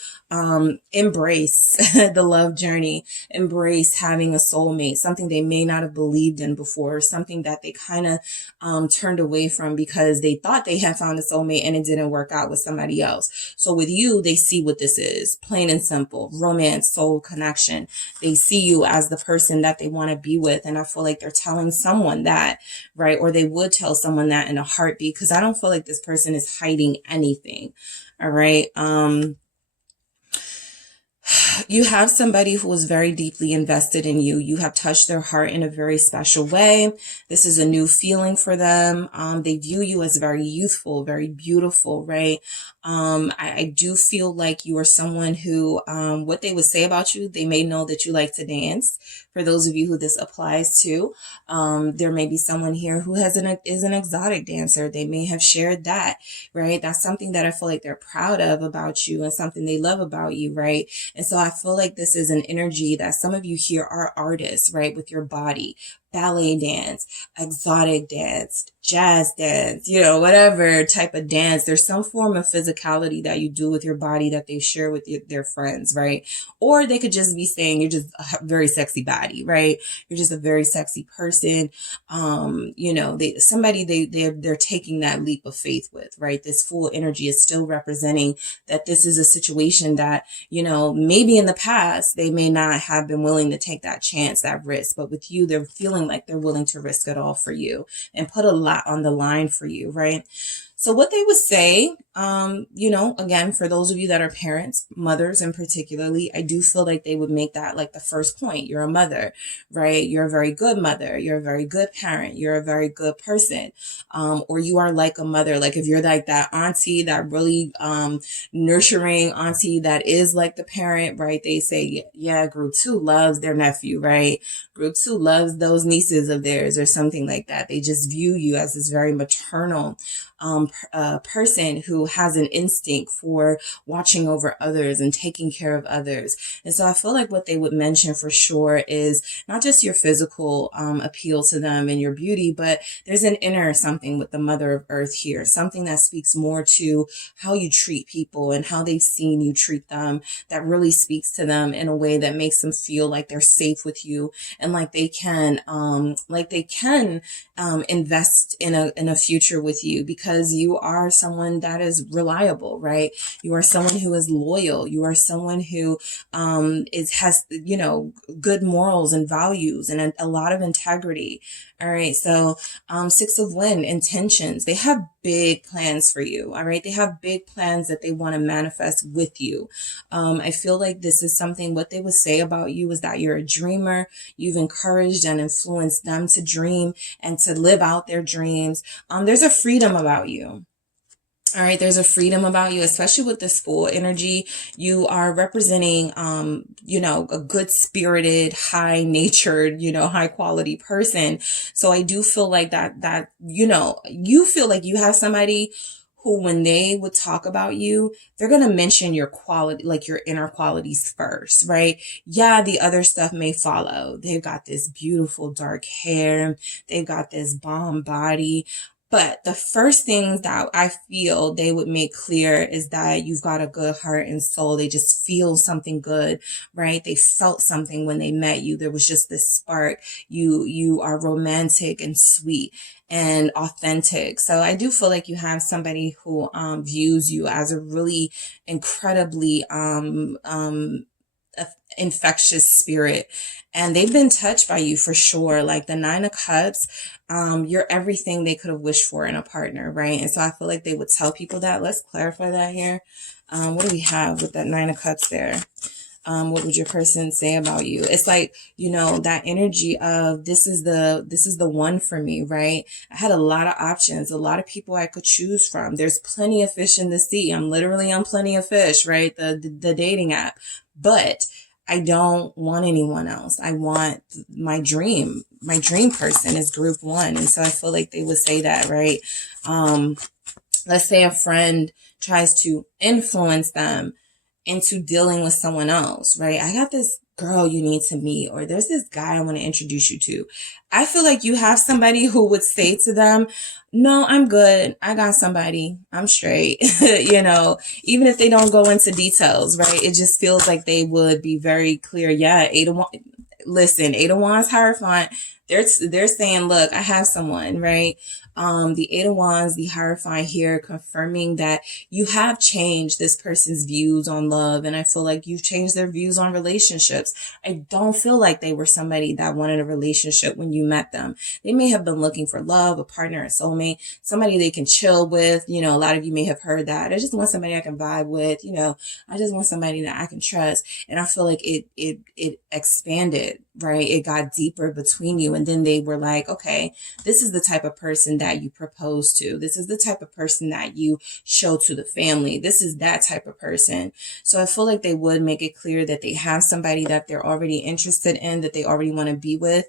embrace the love journey, embrace having a soulmate, something they may not have believed in before, something that they kind of turned away from because they thought they had found a soulmate and it didn't work out with somebody else. So with you, they see what this is, plain and simple, romance, soul connection. They see you as the person that they want to be with. And I feel like they're telling someone that, right? Or they would tell someone that in a heartbeat, because I don't feel like this person is hiding anything. All right. You have somebody who is very deeply invested in you. You have touched their heart in a very special way. This is a new feeling for them. They view you as very youthful, very beautiful, right? I do feel like you are someone who, what they would say about you, they may know that you like to dance. For those of you who this applies to, there may be someone here who is an exotic dancer. They may have shared that, right? That's something that I feel like they're proud of about you and something they love about you, right? And so I feel like this is an energy that some of you here are artists, right? With your body, ballet dance, exotic dance, jazz dance, whatever type of dance. There's some form of physicality that you do with your body that they share with their friends, right? Or they could just be saying you're just a very sexy body, right? You're just a very sexy person. They're taking that leap of faith with, right? This full energy is still representing that this is a situation that, maybe in the past they may not have been willing to take that chance, that risk, but with you, they're feeling like they're willing to risk it all for you and put a lot on the line for you, right? So what they would say, again, for those of you that are parents, mothers in particularly, I do feel like they would make that like the first point. You're a mother, right? You're a very good mother. You're a very good parent. You're a very good person. Or you are like a mother. Like if you're like that auntie, that really nurturing auntie that is like the parent, right? They say, yeah, group 2 loves their nephew, right? Group 2 loves those nieces of theirs or something like that. They just view you as this very maternal person who has an instinct for watching over others and taking care of others. And so I feel like what they would mention for sure is not just your physical appeal to them and your beauty, but there's an inner something with the Mother of Earth here, something that speaks more to how you treat people and how they've seen you treat them, that really speaks to them in a way that makes them feel like they're safe with you and like they can invest in a future with you, because you are someone that is reliable, right? You are someone who is loyal. You are someone who has good morals and values and a lot of integrity. All right. So 6 of Wind, intentions. They have big plans for you. All right. They have big plans that they want to manifest with you. I feel like this is something, what they would say about you is that you're a dreamer. You've encouraged and influenced them to dream and to live out their dreams. There's a freedom about you. All right, there's a freedom about you, especially with this Fool energy. You are representing, you know, a good spirited, high natured, you know, high quality person. So I do feel like that, you know, you feel like you have somebody who, when they would talk about you, they're going to mention your quality, like your inner qualities first, right? Yeah, the other stuff may follow. They've got this beautiful dark hair. They've got this bomb body. But the first things that I feel they would make clear is that you've got a good heart and soul. They just feel something good, right? They felt something when they met you. There was just this spark. You are romantic and sweet and authentic. So I do feel like you have somebody who views you as a really incredibly infectious spirit, and they've been touched by you for sure. Like the Nine of Cups, you're everything they could have wished for in a partner, right? And so I feel like they would tell people that. Let's clarify that here. What do we have with that Nine of Cups there? What would your person say about you? It's like, you know, that energy of this is the one for me, right? I had a lot of options, a lot of people I could choose from. There's plenty of fish in the sea. I'm literally on Plenty of Fish, right? The dating app. But I don't want anyone else. I want my dream. My dream person is group one. And so I feel like they would say that, right? Let's say a friend tries to influence them into dealing with someone else, right? I got this girl you need to meet, or there's this guy I want to introduce you to. I feel like you have somebody who would say to them, no, I'm good. I got somebody. I'm straight. You know, even if they don't go into details, right? It just feels like they would be very clear. Yeah, Eight of Wands. Listen, Eight of Wands, Hierophant. They're saying, look, I have someone, right? The Eight of Wands, the Hierophant here, confirming that you have changed this person's views on love. And I feel like you've changed their views on relationships. I don't feel like they were somebody that wanted a relationship when you met them. They may have been looking for love, a partner, a soulmate, somebody they can chill with. You know, a lot of you may have heard that. I just want somebody I can vibe with. You know, I just want somebody that I can trust. And I feel like it expanded, right? It got deeper between you. And then they were like, okay, this is the type of person that you propose to. This is the type of person that you show to the family. This is that type of person. So I feel like they would make it clear that they have somebody that they're already interested in, that they already want to be with.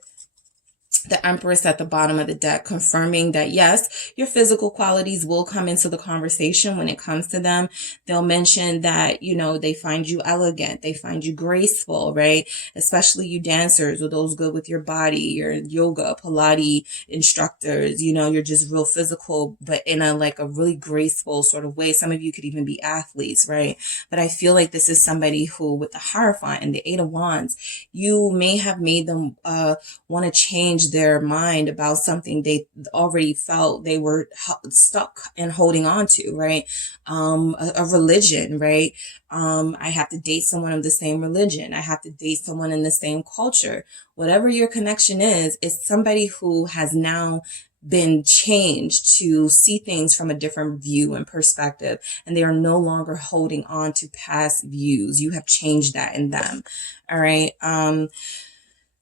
The Empress at the bottom of the deck, confirming that yes, your physical qualities will come into the conversation when it comes to them. They'll mention that, you know, they find you elegant, they find you graceful, right? Especially you dancers, or those good with your body, your yoga, Pilates instructors, you know, you're just real physical, but in a like a really graceful sort of way. Some of you could even be athletes, right? But I feel like this is somebody who, with the Hierophant and the Eight of Wands, you may have made them want to change their mind about something they already felt they were stuck and holding on to, right? A religion, right? I have to date someone of the same religion. I have to date someone in the same culture. Whatever your connection is, it's somebody who has now been changed to see things from a different view and perspective, and they are no longer holding on to past views. You have changed that in them. All right.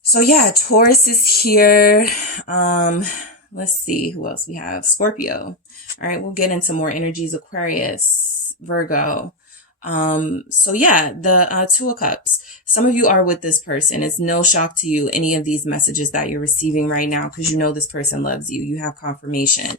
So yeah, Taurus is here. Let's see who else we have. Scorpio. All right, we'll get into more energies. Aquarius, Virgo. So yeah, the Two of Cups. Some of you are with this person. It's no shock to you, any of these messages that you're receiving right now, because you know this person loves you. You have confirmation.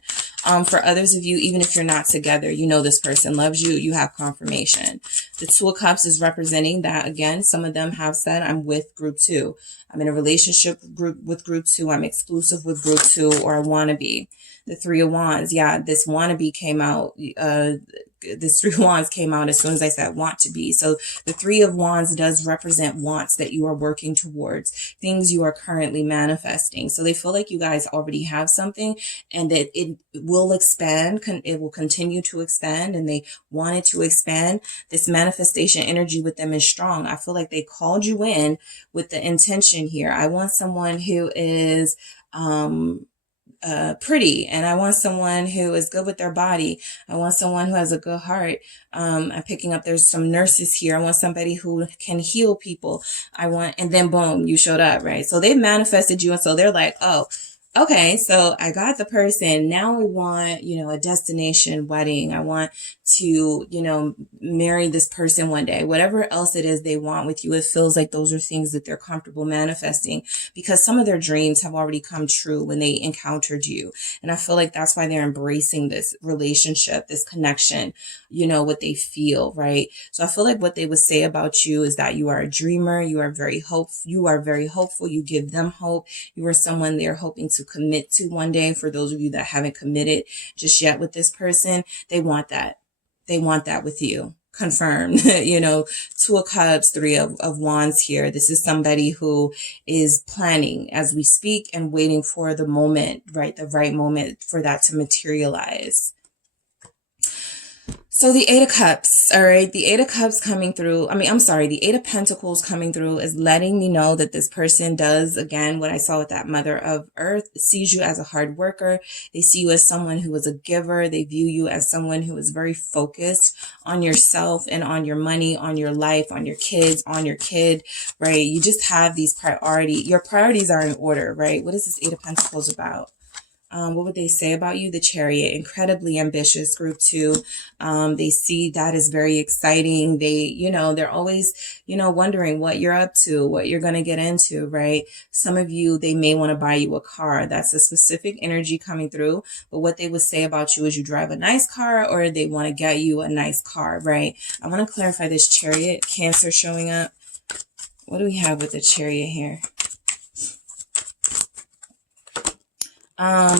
For others of you, even if you're not together, you know this person loves you. You have confirmation. The Two of Cups is representing that, again, some of them have said, I'm with group two. I'm in a relationship with group two. I'm exclusive with group two, or I want to be. The Three of Wands. Yeah, this wannabe came out. This Three of Wands came out as soon as I said want to be. So the Three of Wands does represent wants that you are working towards, things you are currently manifesting. So they feel like you guys already have something, and that it will expand. It will continue to expand, and they want it to expand. This manifestation energy with them is strong. I feel like they called you in with the intention here. I want someone who is, pretty, and I want someone who is good with their body. I want someone who has a good heart. I'm picking up, there's some nurses here. I want somebody who can heal people. And then boom, you showed up, right? So they've manifested you, and so they're like, oh, Okay, so I got the person. Now I want, a destination wedding. I want to, marry this person one day. Whatever else it is they want with you, it feels like those are things that they're comfortable manifesting because some of their dreams have already come true when they encountered you. And I feel like that's why they're embracing this relationship, this connection, what they feel, right? So I feel like what they would say about you is that you are a dreamer. You are very hopeful. You give them hope. You are someone they're hoping to commit to one day. For those of you that haven't committed just yet with this person, they want that. They want that with you. Confirmed. Two of Cups, Three of Wands here. This is somebody who is planning as we speak and waiting for the moment, right? The right moment for that to materialize. So the Eight of Cups, all right, the Eight of Cups coming through, the Eight of Pentacles coming through is letting me know that this person does, again, what I saw with that Mother of Earth, sees you as a hard worker. They see you as someone who is a giver. They view you as someone who is very focused on yourself and on your money, on your life, on your kids, on your kid, right? You just have these priorities. Your priorities are in order, right? What is this Eight of Pentacles about? What would they say about you? The Chariot, incredibly ambitious, group 2. They see that is very exciting. They, they're always, wondering what you're up to, what you're going to get into, right? Some of you, they may want to buy you a car. That's a specific energy coming through. But what they would say about you is you drive a nice car or they want to get you a nice car, right? I want to clarify this Chariot, Cancer showing up. What do we have with the Chariot here?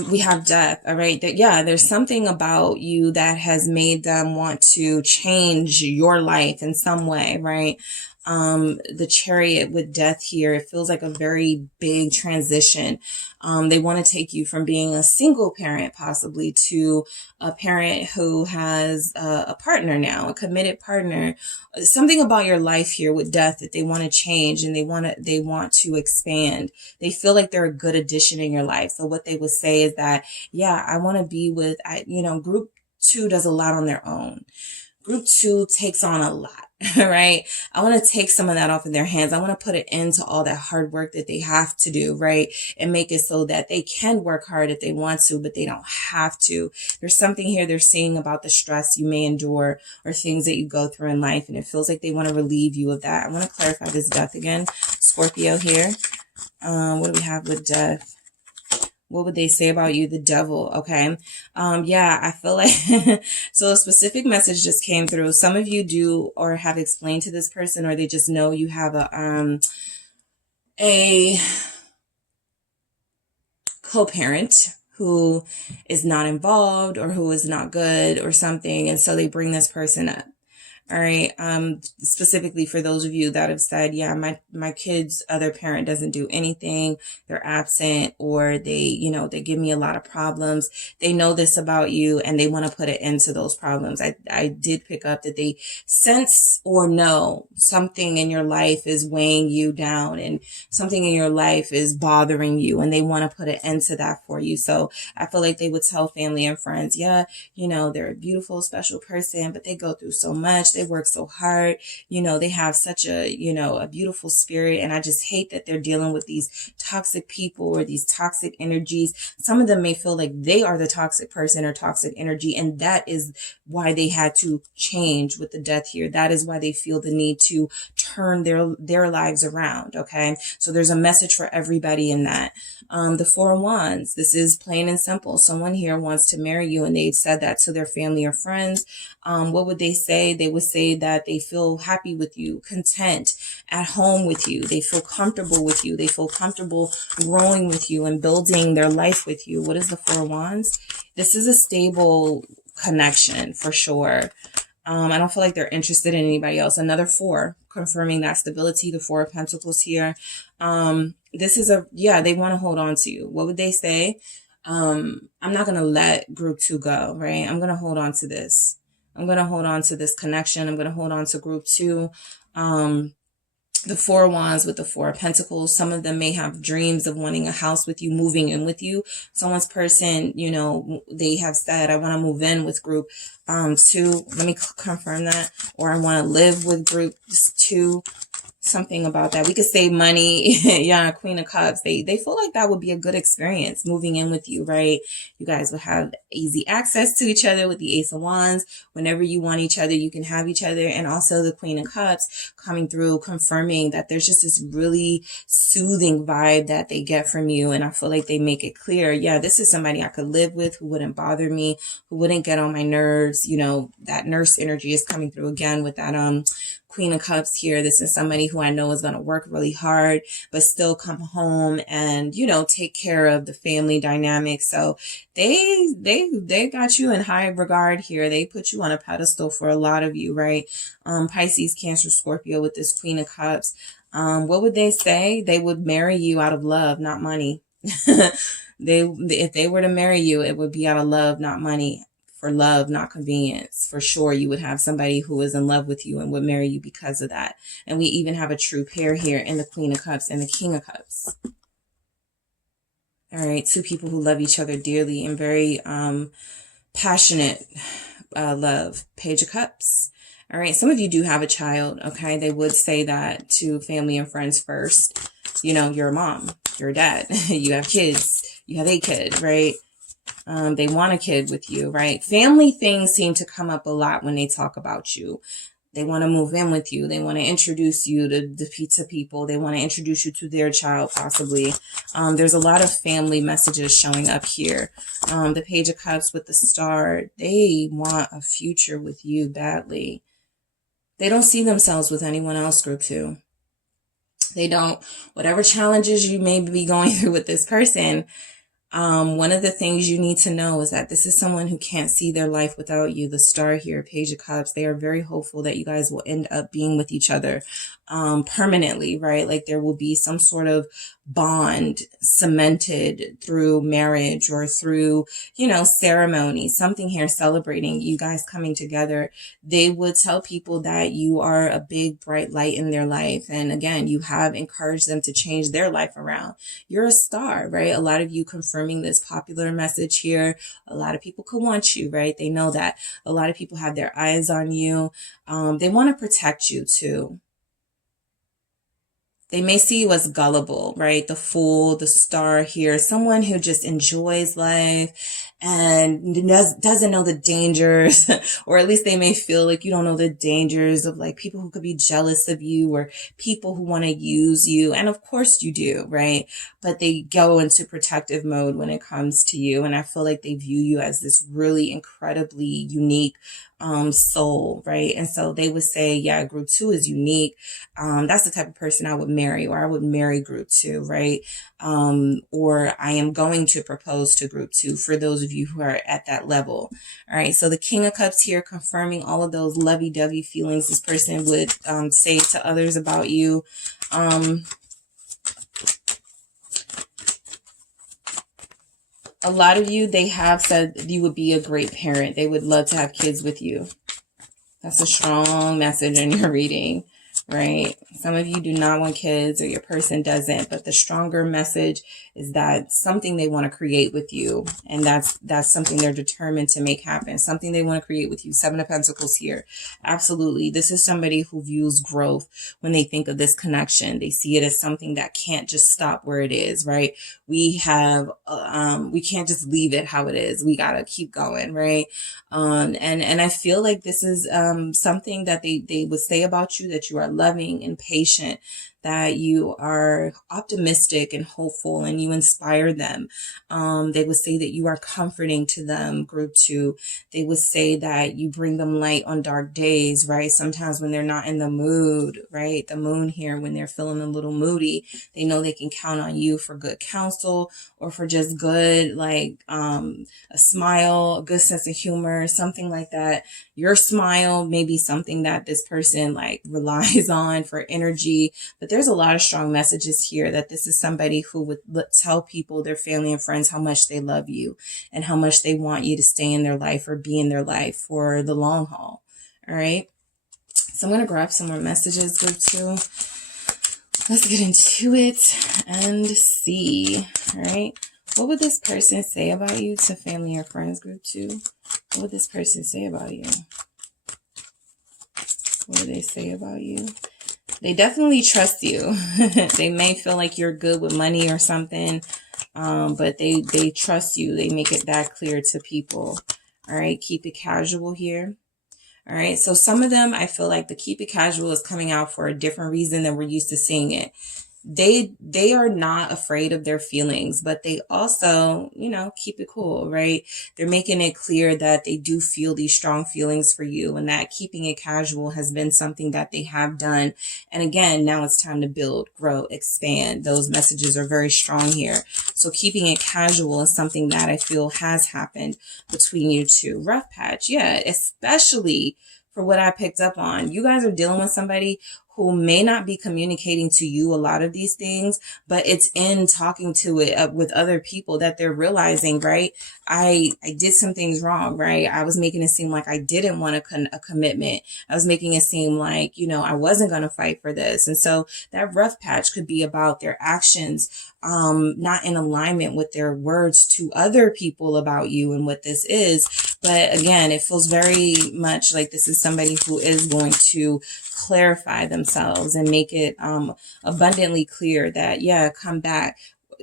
We have death, all right? There's something about you that has made them want to change your life in some way, right? The Chariot with death here, it feels like a very big transition. They want to take you from being a single parent possibly to a parent who has a partner now, a committed partner. Something about your life here with death that they want to change and they want to expand. They feel like they're a good addition in your life. So what they would say is that, yeah, I want to be with, group 2 does a lot on their own. Group 2 takes on a lot, right? I want to take some of that off of their hands. I want to put an end to all that hard work that they have to do, right? And make it so that they can work hard if they want to, but they don't have to. There's something here they're seeing about the stress you may endure or things that you go through in life, and it feels like they want to relieve you of that. I want to clarify this death again. Scorpio here. What do we have with death? What would they say about you? The Devil. Okay. I feel like, so a specific message just came through. Some of you do or have explained to this person, or they just know you have a co-parent who is not involved or who is not good or something. And so they bring this person up. All right. Specifically for those of you that have said, yeah, my kid's other parent doesn't do anything. They're absent or they give me a lot of problems. They know this about you and they want to put an end to those problems. I did pick up that they sense or know something in your life is weighing you down and something in your life is bothering you and they want to put an end to that for you. So I feel like they would tell family and friends, yeah, they're a beautiful, special person, but they go through so much. They work so hard. They have such a beautiful spirit. And I just hate that they're dealing with these toxic people or these toxic energies. Some of them may feel like they are the toxic person or toxic energy. And that is why they had to change with the death here. That is why they feel the need to turn their lives around. Okay. So there's a message for everybody in that. The Four of Wands, this is plain and simple. Someone here wants to marry you and they said that to their family or friends. What would they say? They would say that they feel happy with you, content, at home with you. They feel comfortable with you. They feel comfortable growing with you and building their life with you. What is the Four of Wands? This is a stable connection for sure. I don't feel like they're interested in anybody else. Another 4, confirming that stability, the 4 of Pentacles here. This is they want to hold on to you. What would they say? I'm not going to let group 2 go, right? I'm going to hold on to this. I'm going to hold on to this connection. I'm going to hold on to group 2. The 4 of Wands with the 4 of Pentacles. Some of them may have dreams of wanting a house with you, moving in with you. Someone's person, they have said, I want to move in with group 2. Let me confirm that. Or I want to live with group 2. something about that. We could save money. Yeah, Queen of Cups. They feel like that would be a good experience moving in with you, right? You guys would have easy access to each other with the Ace of Wands. Whenever you want each other, you can have each other. And also the Queen of Cups coming through, confirming that there's just this really soothing vibe that they get from you. And I feel like they make it clear, yeah, this is somebody I could live with, who wouldn't bother me, who wouldn't get on my nerves. You know, that nurse energy is coming through again with that Queen of Cups here. This is somebody who I know is going to work really hard, but still come home and, you know, take care of the family dynamic. So they got you in high regard here. They put you on a pedestal for a lot of you, right? Pisces, Cancer, Scorpio with this Queen of Cups. What would they say? They would marry you out of love, not money. If they were to marry you, it would be out of love, not money. For love, not convenience. For sure, you would have somebody who is in love with you and would marry you because of that. And we even have a true pair here in the Queen of Cups and the King of Cups. All right, two people who love each other dearly and very passionate love. Page of Cups. All right, some of you do have a child, okay? They would say that to family and friends first. You know, you're a mom, you're a dad, you have kids, you have a kid, right? They want a kid with you, right? Family things seem to come up a lot when they talk about you. They want to move in with you. They want to introduce you to the pizza people. They want to introduce you to their child, possibly. There's a lot of family messages showing up here. The Page of Cups with the Star, they want a future with you badly. They don't see themselves with anyone else, group 2. They don't. Whatever challenges you may be going through with this person, one of the things you need to know is that this is someone who can't see their life without you. The Star here, Page of Cups, they are very hopeful that you guys will end up being with each other permanently, right? Like there will be some sort of bond cemented through marriage or through, you know, ceremony, something here celebrating you guys coming together. They would tell people that you are a big, bright light in their life. And again, you have encouraged them to change their life around. You're a star, right? A lot of you confirming this popular message here. A lot of people could want you, right? They know that. A lot of people have their eyes on you. They want to protect you too. They may see you as gullible, right? The Fool, the Star here, someone who just enjoys life and doesn't know the dangers, or at least they may feel like you don't know the dangers of like people who could be jealous of you or people who want to use you. And of course you do, right? But they go into protective mode when it comes to you. And I feel like they view you as this really incredibly unique soul, right? And so they would say, yeah, group 2 is unique. That's the type of person I would marry, or I would marry group 2, right? Or I am going to propose to group 2 for those of you who are at that level. All right. So the King of Cups here, confirming all of those lovey-dovey feelings this person would say to others about you. A lot of you, they have said you would be a great parent. They would love to have kids with you. That's a strong message in your reading, right? Some of you do not want kids, or your person doesn't, but the stronger message is that something they want to create with you, and that's something they're determined to make happen, something they want to create with you. 7 of Pentacles here. Absolutely. This is somebody who views growth when they think of this connection. They see it as something that can't just stop where it is, right? We have, we can't just leave it how it is. We got to keep going, right? And I feel like this is something that they would say about you, that you are loving and patient, that you are optimistic and hopeful, and you inspire them. They would say that you are comforting to them, group 2. They would say that you bring them light on dark days, right? Sometimes when they're not in the mood, right? The Moon here, when they're feeling a little moody, they know they can count on you for good counsel, or for just good, like a smile, a good sense of humor, something like that. Your smile may be something that this person like relies on for energy, but there's a lot of strong messages here that this is somebody who would tell people, their family and friends, how much they love you and how much they want you to stay in their life or be in their life for the long haul. All right. So I'm going to grab some more messages, group 2. Let's get into it and see. All right. What would this person say about you to family or friends, group 2? What would this person say about you? What do they say about you? They definitely trust you. They may feel like you're good with money or something, but they trust you. They make it that clear to people. All right, keep it casual here. All right, so some of them, I feel like the keep it casual is coming out for a different reason than we're used to seeing it. They are not afraid of their feelings, but they also, you know, keep it cool, right? They're making it clear that they do feel these strong feelings for you, and that keeping it casual has been something that they have done. And again, now it's time to build, grow, expand. Those messages are very strong here. So keeping it casual is something that I feel has happened between you two. Rough patch, yeah, especially for what I picked up on. You guys are dealing with somebody who may not be communicating to you a lot of these things, but it's in talking to it with other people that they're realizing, right? I did some things wrong, right? I was making it seem like I didn't want a commitment. I was making it seem like, you know, I wasn't going to fight for this. And so that rough patch could be about their actions, not in alignment with their words to other people about you and what this is. But again, it feels very much like this is somebody who is going to clarify themselves and make it abundantly clear that, yeah, come back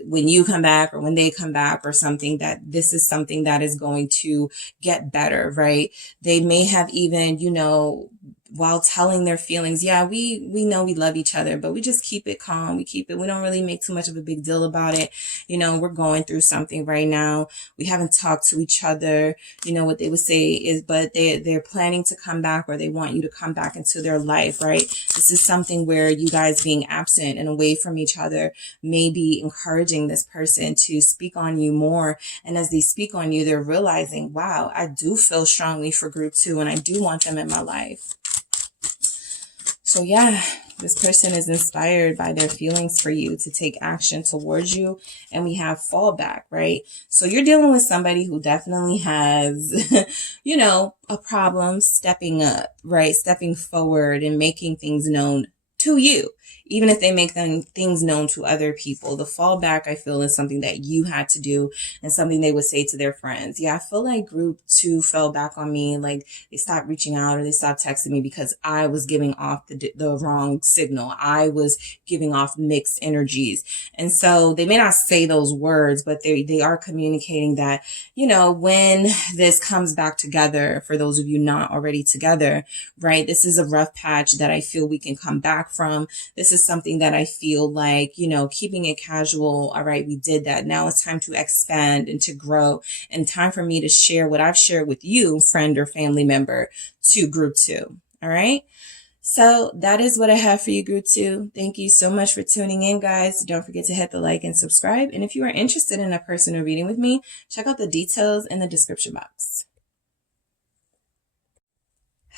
when you come back or when they come back or something, that this is something that is going to get better, right? They may have even, you know, while telling their feelings, yeah, we know we love each other, but we just keep it calm. We don't really make too much of a big deal about it. You know, we're going through something right now. We haven't talked to each other. You know, what they would say is, but they're planning to come back, or they want you to come back into their life, right? This is something where you guys being absent and away from each other may be encouraging this person to speak on you more. And as they speak on you, they're realizing, wow, I do feel strongly for group 2 and I do want them in my life. So yeah, this person is inspired by their feelings for you to take action towards you. And we have fallback, right? So you're dealing with somebody who definitely has, you know, a problem stepping up, right? Stepping forward and making things known to you, even if they make things known to other people. The fallback, I feel, is something that you had to do and something they would say to their friends. Yeah, I feel like group 2 fell back on me. Like they stopped reaching out or they stopped texting me because I was giving off the wrong signal. I was giving off mixed energies. And so they may not say those words, but they are communicating that, you know, when this comes back together, for those of you not already together, right? This is a rough patch that I feel we can come back from. This is something that I feel like, you know, keeping it casual. All right, we did that. Now it's time to expand and to grow, and time for me to share what I've shared with you, friend or family member, to group 2. All right. So that is what I have for you, group 2. Thank you so much for tuning in, guys. Don't forget to hit the like and subscribe. And if you are interested in a personal reading with me, check out the details in the description box.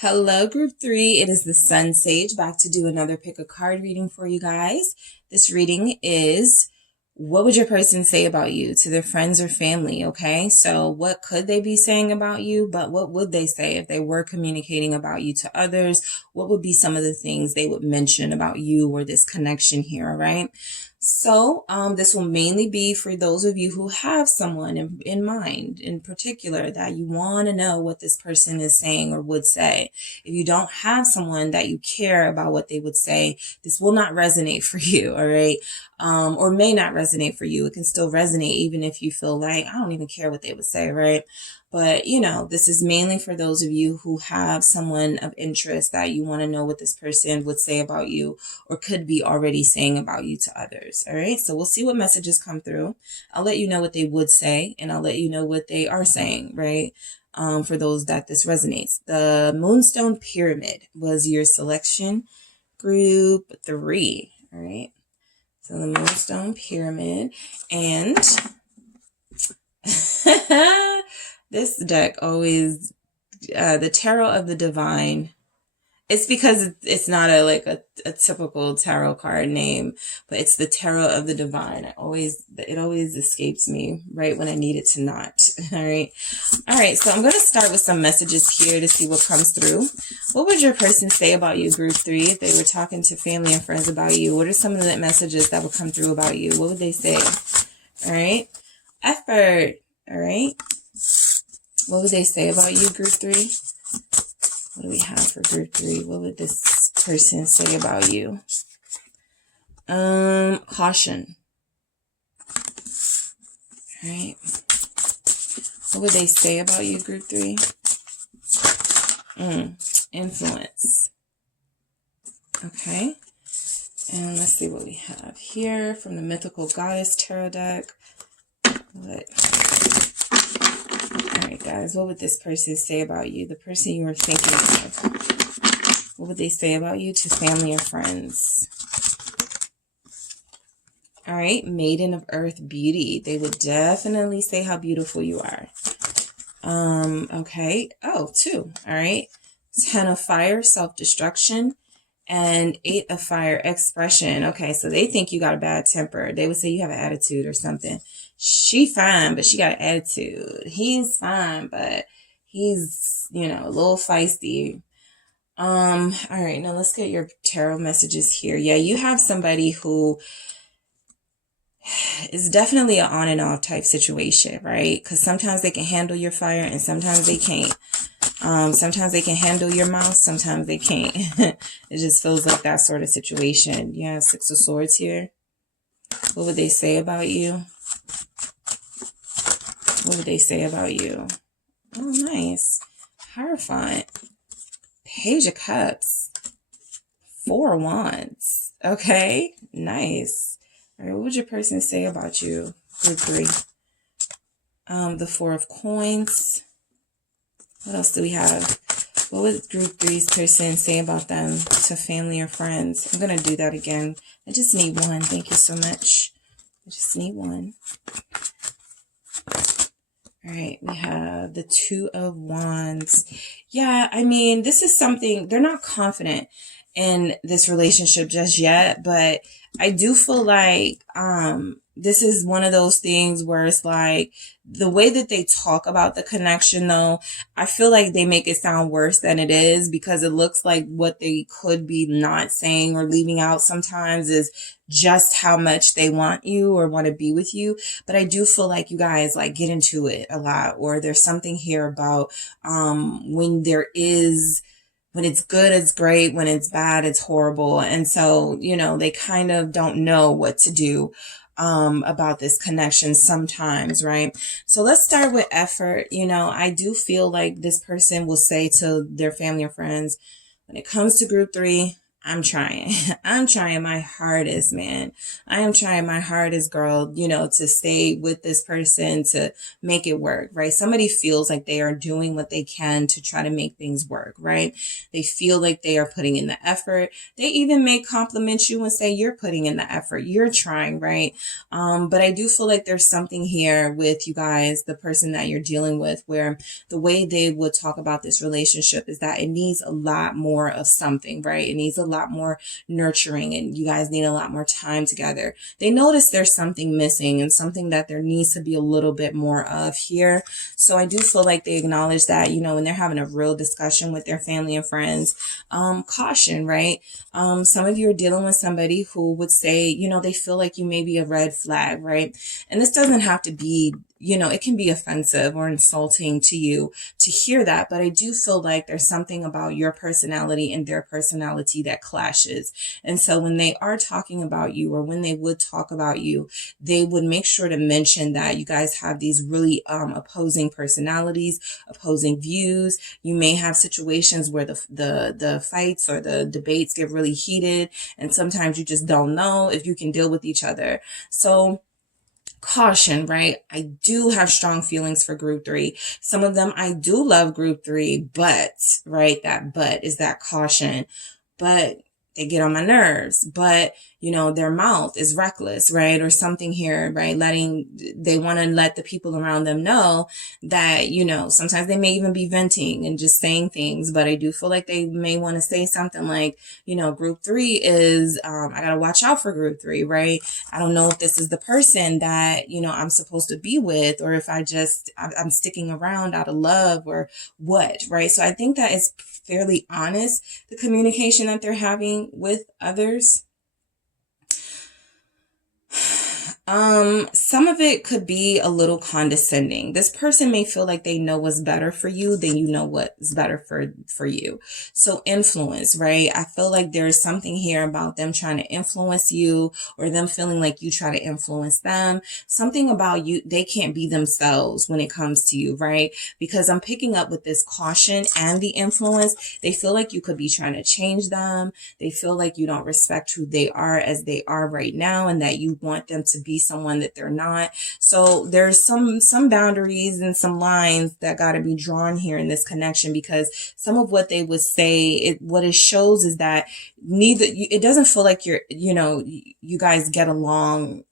Hello, group 3. It is the SunSage back to do another pick a card reading for you guys. This reading is, what would your person say about you to their friends or family? Okay, so what could they be saying about you, but what would they say if they were communicating about you to others? What would be some of the things they would mention about you or this connection here? All right. So this will mainly be for those of you who have someone in mind in particular that you want to know what this person is saying or would say. If you don't have someone that you care about what they would say, this will not resonate for you, all right? Or may not resonate for you. It can still resonate even if you feel like, I don't even care what they would say, right? But, you know, this is mainly for those of you who have someone of interest that you want to know what this person would say about you or could be already saying about you to others. All right. So we'll see what messages come through. I'll let you know what they would say, and I'll let you know what they are saying, right? For those that this resonates. The Moonstone Pyramid was your selection, group 3. All right. So the Moonstone Pyramid, and this deck always, the Tarot of the Divine. It's because it's not a typical tarot card name, but it's the Tarot of the Divine. It always escapes me right when I need it to not. All right. All right. So I'm going to start with some messages here to see what comes through. What would your person say about you, group 3, if they were talking to family and friends about you? What are some of the messages that would come through about you? What would they say? All right. Effort. All right. What would they say about you, group 3? What do we have for group 3? What would this person say about you? Caution. All right. What would they say about you, group 3? Influence. Okay. And let's see what we have here from the Mythical Goddess Tarot deck. What? All right, guys. What would this person say about you? The person you were thinking of. What would they say about you to family or friends? All right. Maiden of Earth Beauty. They would definitely say how beautiful you are. Okay. Oh, 2. All right. 10 of Fire, self-destruction. And 8 of Fire, expression. Okay, so they think you got a bad temper. They would say you have an attitude or something. She fine, but she got an attitude. He's fine, but he's, you know, a little feisty. All right, now let's get your tarot messages here. Yeah, you have somebody who is definitely an on and off type situation, right? Because sometimes they can handle your fire and sometimes they can't. Sometimes they can handle your mouth, sometimes they can't. It just feels like that sort of situation. You have 6 of Swords here. What would they say about you? What would they say about you? Oh, nice. Hierophant. Page of Cups. 4 of Wands. Okay, nice. All right, what would your person say about you? Group 3. The 4 of Coins. What else do we have? What would group 3's person say about them to family or friends? I'm going to do that again. I just need one. Thank you so much. I just need one. All right. We have the 2 of Wands. Yeah, I mean, this is something, they're not confident in this relationship just yet, but I do feel like this is one of those things where it's like the way that they talk about the connection, though, I feel like they make it sound worse than it is, because it looks like what they could be not saying or leaving out sometimes is just how much they want you or want to be with you. But I do feel like you guys like get into it a lot, or there's something here about when it's good, it's great. When it's bad, it's horrible. And so, you know, they kind of don't know what to do about this connection sometimes, right? So let's start with effort. You know, I do feel like this person will say to their family or friends, when it comes to group 3, I'm trying. I'm trying my hardest, man. I am trying my hardest, girl, you know, to stay with this person, to make it work, right? Somebody feels like they are doing what they can to try to make things work, right? They feel like they are putting in the effort. They even may compliment you and say you're putting in the effort. You're trying, right? But I do feel like there's something here with you guys, the person that you're dealing with, where the way they would talk about this relationship is that it needs a lot more of something, right? It needs a lot more nurturing, and you guys need a lot more time together. They notice there's something missing and something that there needs to be a little bit more of here. So I do feel like they acknowledge that, you know, when they're having a real discussion with their family and friends, caution, right? Some of you are dealing with somebody who would say, you know, they feel like you may be a red flag, right? And this doesn't have to be, you know, it can be offensive or insulting to you to hear that, but I do feel like there's something about your personality and their personality that clashes. And so when they are talking about you, or when they would talk about you, they would make sure to mention that you guys have these really opposing personalities, opposing views. You may have situations where the fights or the debates get really heated, and sometimes you just don't know if you can deal with each other. So caution, right? I do have strong feelings for group 3. Some of them, I do love group 3, but, right, that but is that caution. But they get on my nerves. But, you know, their mouth is reckless, right? Or something here, right? They want to let the people around them know that, you know, sometimes they may even be venting and just saying things. But I do feel like they may want to say something like, you know, group 3 is, I got to watch out for group 3, right? I don't know if this is the person that, you know, I'm supposed to be with, or if I'm sticking around out of love or what, right? So I think that it's fairly honest, the communication that they're having with others. Some of it could be a little condescending. This person may feel like they know what's better for you than you know what's better for you. So influence, right? I feel like there's something here about them trying to influence you, or them feeling like you try to influence them. Something about you, they can't be themselves when it comes to you, right? Because I'm picking up with this caution and the influence. They feel like you could be trying to change them. They feel like you don't respect who they are as they are right now, and that you want them to be someone that they're not. So there's some boundaries and some lines that got to be drawn here in this connection, because some of what they would say, what it shows is that it doesn't feel like you guys get along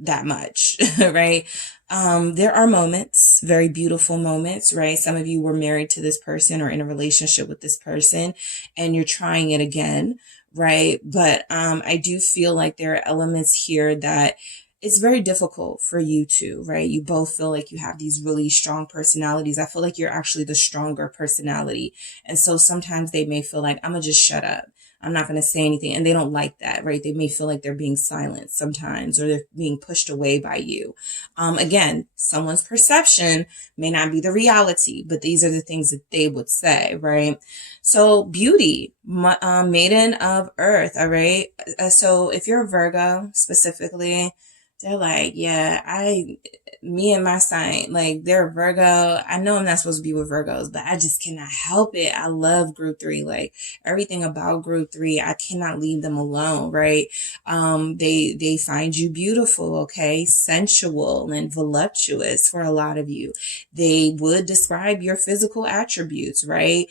that much, right? There are moments, very beautiful moments, right? Some of you were married to this person or in a relationship with this person, and you're trying it again, right? But I do feel like there are elements here that it's very difficult for you two, right? You both feel like you have these really strong personalities. I feel like you're actually the stronger personality. And so sometimes they may feel like, I'm going to just shut up. I'm not going to say anything. And they don't like that, right? They may feel like they're being silenced sometimes, or they're being pushed away by you. Again, someone's perception may not be the reality, but these are the things that they would say, right? So beauty, maiden of earth, all right? So if you're a Virgo specifically, they're like, yeah, me and my sign, like, they're a Virgo. I know I'm not supposed to be with Virgos, but I just cannot help it. I love group 3. Like, everything about group 3, I cannot leave them alone, right? They find you beautiful, okay? Sensual and voluptuous for a lot of you. They would describe your physical attributes, right?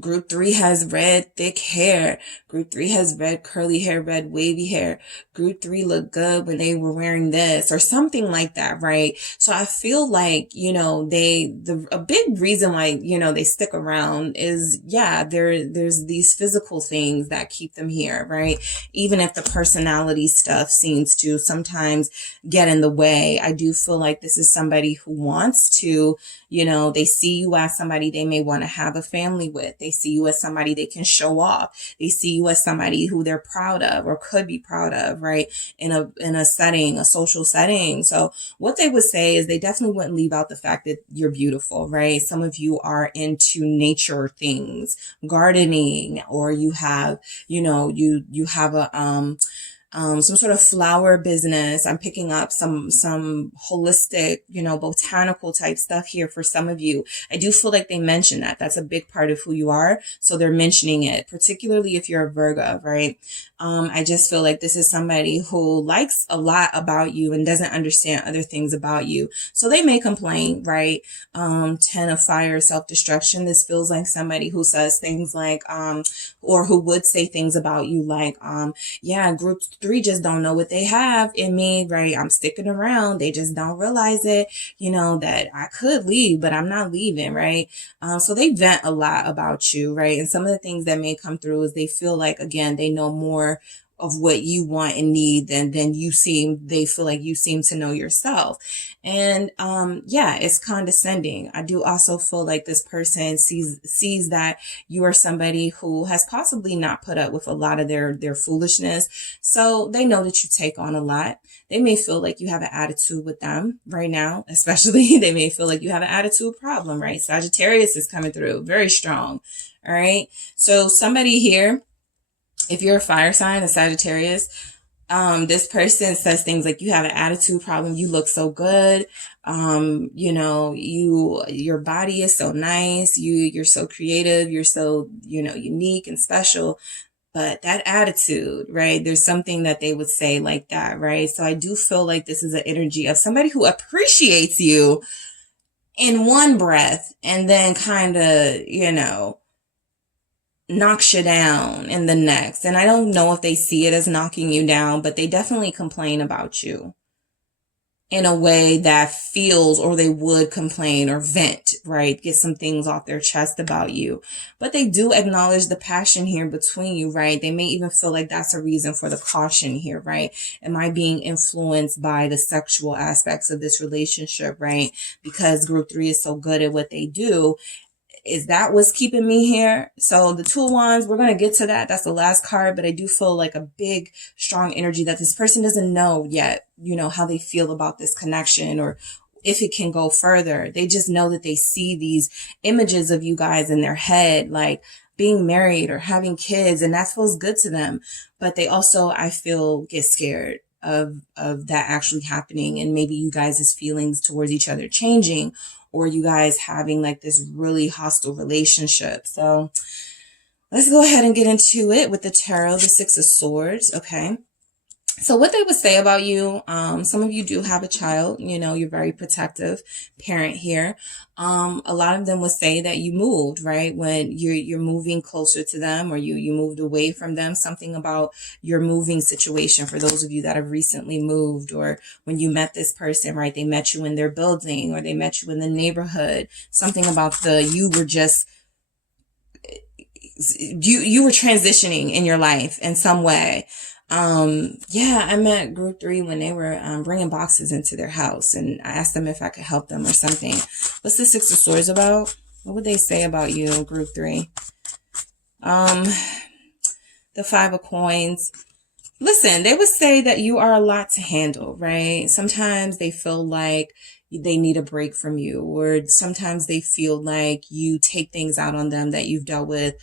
Group 3 has red, thick hair. Group 3 has red, curly hair, red, wavy hair. Group 3 looked good when they were wearing this, or something like that, right? So I feel like, a big reason why, they stick around is, there's these physical things that keep them here, right? Even if the personality stuff seems to sometimes get in the way, I do feel like this is somebody who wants to, they see you as somebody they may want to have a family with. They see you as somebody they can show off. They see you as somebody who they're proud of or could be proud of, right? In a setting, a social setting. So what they would say is they definitely wouldn't leave out the fact that you're beautiful, right? Some of you are into nature things, gardening, or you have, you have some sort of flower business. I'm picking up some holistic, botanical type stuff here for some of you. I do feel like they mention that. That's a big part of who you are. So they're mentioning it, particularly if you're a Virgo, right? I just feel like this is somebody who likes a lot about you and doesn't understand other things about you. So they may complain, right? 10 of fire, self-destruction. This feels like somebody who says things like, or who would say things about you like, group 3 just don't know what they have in me, right? I'm sticking around. They just don't realize it, that I could leave, but I'm not leaving, right? So they vent a lot about you, right? And some of the things that may come through is they feel like, again, they know more of what you want and need than they feel like you seem to know yourself. And it's condescending. I do also feel like this person sees that you are somebody who has possibly not put up with a lot of their foolishness. So they know that you take on a lot. They may feel like you have an attitude with them right now, especially they may feel like you have an attitude problem, right? Sagittarius is coming through very strong. All right. So somebody here, if you're a fire sign, a Sagittarius, this person says things like, you have an attitude problem. You look so good. Your body is so nice. You're so creative. You're so, unique and special. But that attitude, right? There's something that they would say like that, right? So I do feel like this is an energy of somebody who appreciates you in one breath and then kind of, knocks you down in the next. And I don't know if they see it as knocking you down, but they definitely complain about you in a way that feels, or they would complain or vent, right? Get some things off their chest about you. But they do acknowledge the passion here between you, right? They may even feel like that's a reason for the caution here, right? Am I being influenced by the sexual aspects of this relationship, right? Because group 3 is so good at what they do. Is that what's keeping me here? So the Two of Wands, we're going to get to that. That's the last card, but I do feel like a big, strong energy that this person doesn't know yet, you know, how they feel about this connection or if it can go further. They just know that they see these images of you guys in their head, like being married or having kids, and that feels good to them. But they also, I feel, get scared of that actually happening, and maybe you guys' feelings towards each other changing, or you guys having like this really hostile relationship. So let's go ahead and get into it with the tarot, the Six of Swords. Okay. So what they would say about you, some of you do have a child, you know, you're very protective parent here. A lot of them would say that you moved, right? When you're moving closer to them, or you moved away from them, something about your moving situation for those of you that have recently moved, or when you met this person, right? They met you in their building, or they met you in the neighborhood, something about you were just, you were transitioning in your life in some way. Yeah, I met group 3 when they were bringing boxes into their house, and I asked them if I could help them or something. What's the Six of Swords about? What would they say about you, group 3? The Five of Coins. Listen, they would say that you are a lot to handle, right? Sometimes they feel like they need a break from you, or sometimes they feel like you take things out on them that you've dealt with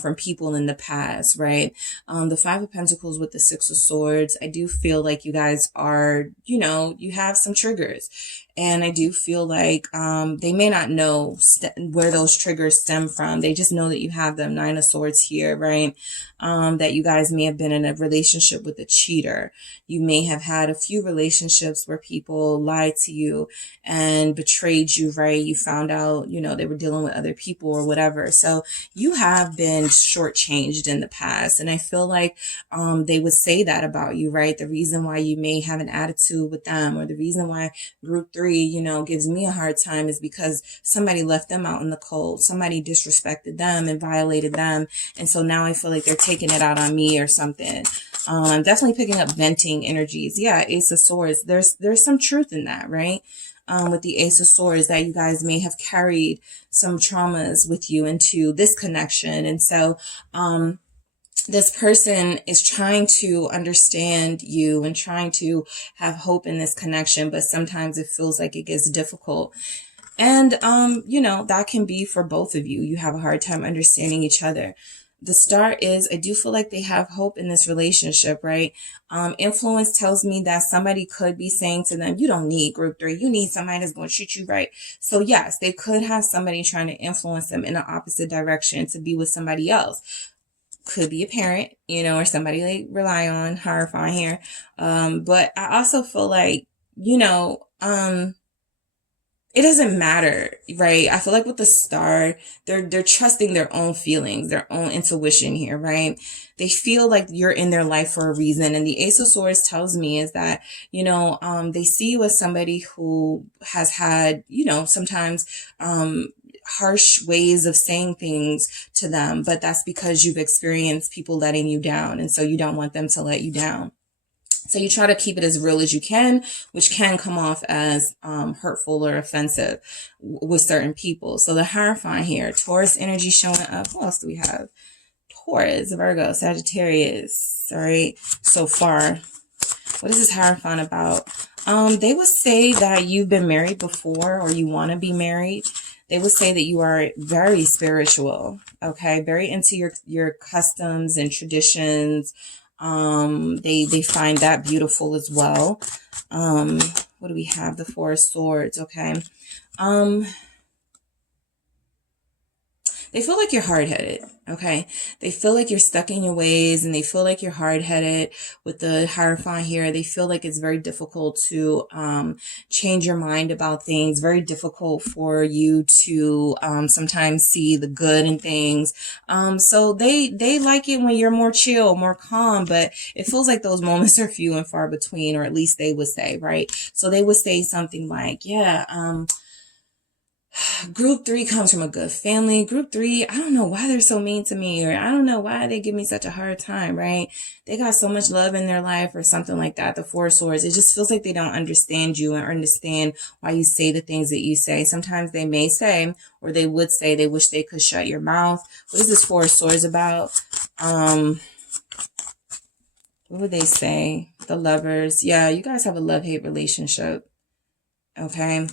from people in the past, right? The Five of Pentacles with the Six of Swords, I do feel like you guys are, you know, you have some triggers. And I do feel like they may not know where those triggers stem from. They just know that you have them. Nine of Swords here, right? That you guys may have been in a relationship with a cheater. You may have had a few relationships where people lied to you and betrayed you, right? You found out, you know, they were dealing with other people or whatever. So you have been shortchanged in the past. And I feel like they would say that about you, right? The reason why you may have an attitude with them, or the reason why group 3, you know, gives me a hard time, is because somebody left them out in the cold. Somebody disrespected them and violated them. And so now I feel like they're taking it out on me or something. I'm definitely picking up venting energies. Yeah, Ace of Swords. There's some truth in that, right? With the Ace of Swords, that you guys may have carried some traumas with you into this connection. And so, this person is trying to understand you and trying to have hope in this connection, but sometimes it feels like it gets difficult. And, you know, that can be for both of you. You have a hard time understanding each other. The Star is, I do feel like they have hope in this relationship, right? Influence tells me that somebody could be saying to them, you don't need group 3. You need somebody that's going to treat you right. So yes, they could have somebody trying to influence them in the opposite direction to be with somebody else. Could be a parent, you know, or somebody they rely on, horrifying here. But I also feel like, you know, it doesn't matter, right? I feel like with the Star, they're trusting their own feelings, their own intuition here, right? They feel like you're in their life for a reason. And the Ace of Swords tells me is that, you know, they see you as somebody who has had, you know, sometimes, harsh ways of saying things to them, but that's because you've experienced people letting you down. And so you don't want them to let you down. So you try to keep it as real as you can, which can come off as hurtful or offensive with certain people. So the Hierophant here, Taurus energy showing up. What else do we have? Taurus, Virgo, Sagittarius. All right, so far. What is this Hierophant about? They would say that you've been married before, or you want to be married. They would say that you are very spiritual, okay? Very into your customs and traditions. They find that beautiful as well. What do we have? The Four of Swords, okay? They feel like you're hard-headed, okay? They feel like you're stuck in your ways, and they feel like you're hard-headed. With the Hierophant here, they feel like it's very difficult to change your mind about things, very difficult for you to sometimes see the good in things. So they like it when you're more chill, more calm, but it feels like those moments are few and far between, or at least they would say, right? So they would say something like, yeah, Group 3 comes from a good family. Group 3, I don't know why they're so mean to me, or I don't know why they give me such a hard time, right? They got so much love in their life or something like that. The 4 of Swords, it just feels like they don't understand you and understand why you say the things that you say. Sometimes they may say, or they would say, they wish they could shut your mouth. What is this 4 of Swords about? What would they say? The Lovers. Yeah, you guys have a love-hate relationship. Okay.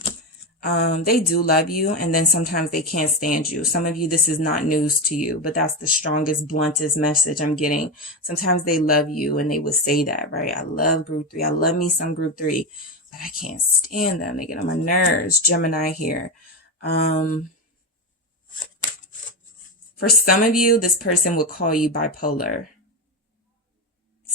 They do love you, and then sometimes they can't stand you. Some of you, this is not news to you, but that's the strongest, bluntest message I'm getting. Sometimes they love you, and they would say that, right? I love Group 3. I love me some Group 3, but I can't stand them. They get on my nerves. Gemini here. For some of you, this person would call you bipolar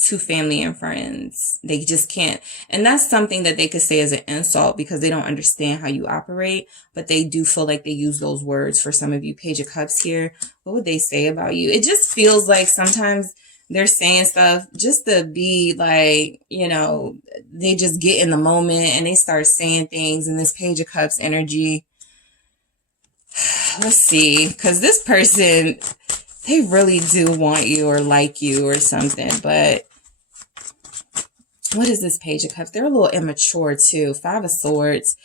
to family and friends. They just can't. And that's something that they could say as an insult because they don't understand how you operate, but they do feel like they use those words. For some of you, Page of Cups here, what would they say about you? It just feels like sometimes they're saying stuff just to be like, you know, they just get in the moment and they start saying things in this Page of Cups energy. Let's see, because this person, they really do want you or like you or something, but what is this Page of Cups? They're a little immature too. 5 of Swords.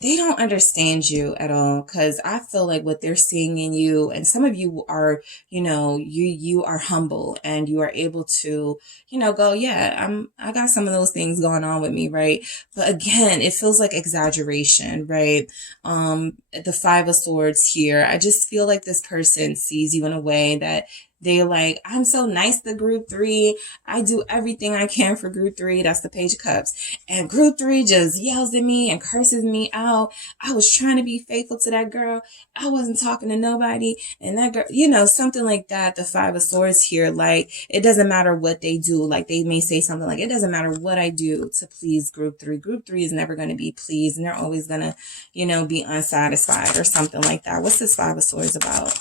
They don't understand you at all, because I feel like what they're seeing in you, and some of you are, you know, you are humble and you are able to, you know, go, yeah, I got some of those things going on with me, right? But again, it feels like exaggeration, right? The 5 of Swords here, I just feel like this person sees you in a way that they're like, I'm so nice to Group 3. I do everything I can for Group 3. That's the Page of Cups. And Group 3 just yells at me and curses me out. I was trying to be faithful to that girl. I wasn't talking to nobody. And that girl, you know, something like that. The 5 of Swords here, like, it doesn't matter what they do. Like, they may say something like, it doesn't matter what I do to please Group 3. Group 3 is never going to be pleased. And they're always going to, you know, be unsatisfied or something like that. What's this 5 of Swords about?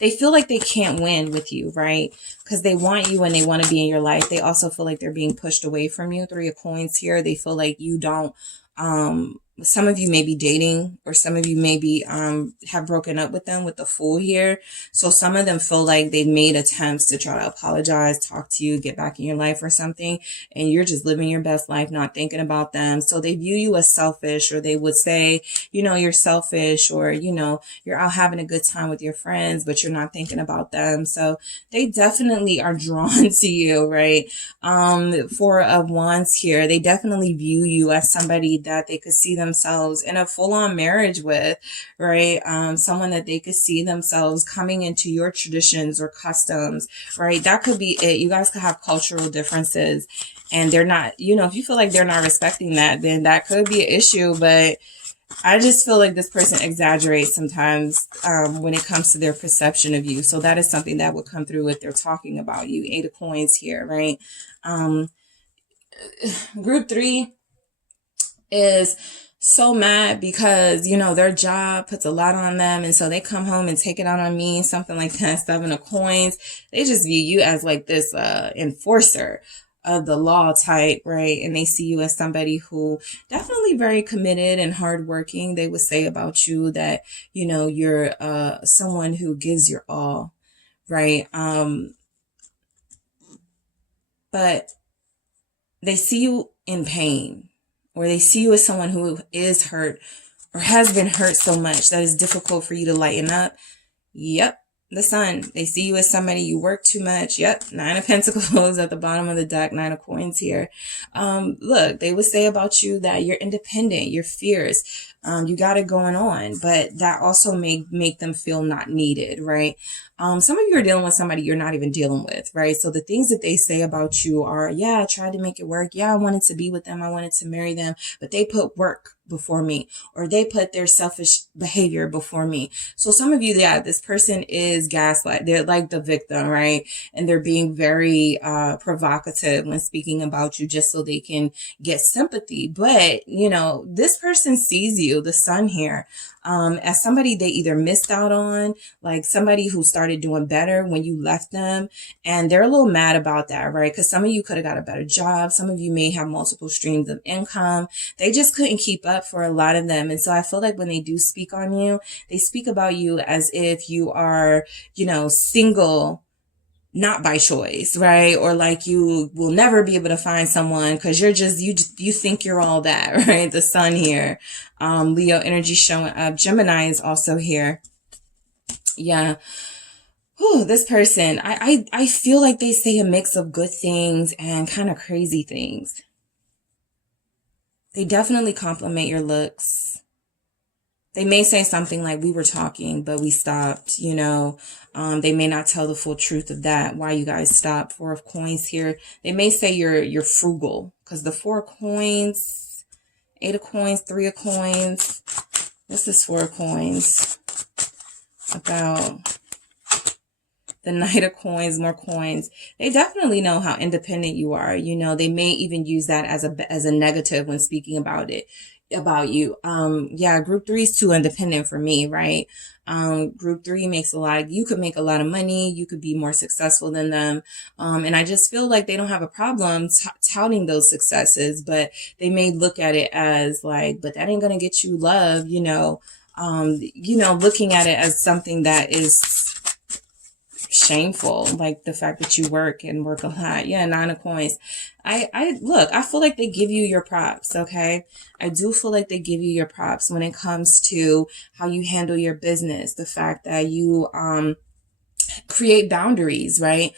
They feel like they can't win with you, right? Because they want you and they want to be in your life. They also feel like they're being pushed away from you. 3 of Coins here. They feel like you don't, some of you may be dating, or some of you maybe have broken up with them with the Fool here. So some of them feel like they've made attempts to try to apologize, talk to you, get back in your life or something, and you're just living your best life, not thinking about them. So they view you as selfish, or they would say, you know, you're selfish, or, you know, you're out having a good time with your friends, but you're not thinking about them. So they definitely are drawn to you, right? 4 of Wands here. They definitely view you as somebody that they could see themselves in a full-on marriage with, right? Someone that they could see themselves coming into your traditions or customs, right? That could be it. You guys could have cultural differences and they're not, you know, if you feel like they're not respecting that, then that could be an issue. But I just feel like this person exaggerates sometimes when it comes to their perception of you. So that is something that would come through if they're talking about you. 8 of Coins here, right? Group 3 is so mad because, you know, their job puts a lot on them. And so they come home and take it out on me, something like that. 7 of Coins. They just view you as like this enforcer of the law type, right? And they see you as somebody who definitely very committed and hardworking. They would say about you that, you know, you're someone who gives your all, right? But they see you in pain, or they see you as someone who is hurt or has been hurt so much that it's difficult for you to lighten up. Yep. The Sun. They see you as somebody, you work too much. Yep. 9 of Pentacles at the bottom of the deck. 9 of Coins here. Look, they would say about you that you're independent, you're fierce. You got it going on, but that also may make them feel not needed, right? Some of you are dealing with somebody you're not even dealing with, right? So the things that they say about you are, yeah, I tried to make it work. Yeah, I wanted to be with them. I wanted to marry them, but they put work before me, or they put their selfish behavior before me. So some of you, yeah, this person is gaslight. They're like the victim, right? And they're being very provocative when speaking about you just so they can get sympathy. But, you know, this person sees you, the Sun here, as somebody they either missed out on, like somebody who started doing better when you left them. And they're a little mad about that, right? Because some of you could have got a better job. Some of you may have multiple streams of income. They just couldn't keep up up for a lot of them. And so I feel like when they do speak on you, they speak about you as if you are, you know, single, not by choice, right? Or like you will never be able to find someone because you think you're all that, right? The sun here, Leo energy showing up. Gemini is also here. Yeah. Whew, this person, I feel like they say a mix of good things and kind of crazy things. They definitely compliment your looks. They may say something like, we were talking, but we stopped, you know. They may not tell the full truth of that, why you guys stopped. Four of coins here. They may say you're frugal, because the 4 of coins, 8 of coins, 3 of coins. This is 4 of coins. About the Knight of Coins, more coins. They definitely know how independent you are. You know, they may even use that as a negative when speaking about you. Yeah, group 3 is too independent for me, right? Group 3 makes you could make a lot of money. You could be more successful than them. And I just feel like they don't have a problem touting those successes, but they may look at it as like, but that ain't going to get you love, you know, looking at it as something that is shameful, like the fact that you work a lot. Yeah, 9 of coins. I feel like they give you your props, okay? I do feel like they give you your props when it comes to how you handle your business, the fact that you create boundaries, right?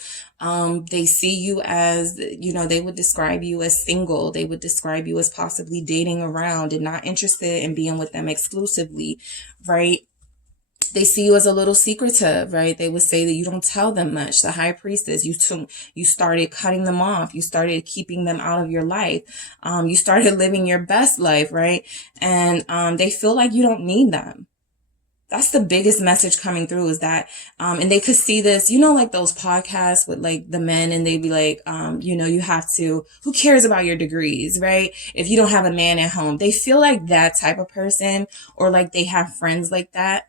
They see you as, you know, they would describe you as single. They would describe you as possibly dating around and not interested in being with them exclusively, right? They see you as a little secretive, right? They would say that you don't tell them much. The High Priestess, you started cutting them off. You started keeping them out of your life. You started living your best life, right? And they feel like you don't need them. That's the biggest message coming through is that, and they could see this, you know, like those podcasts with like the men and they'd be like, you know, who cares about your degrees, right? If you don't have a man at home, they feel like that type of person, or like they have friends like that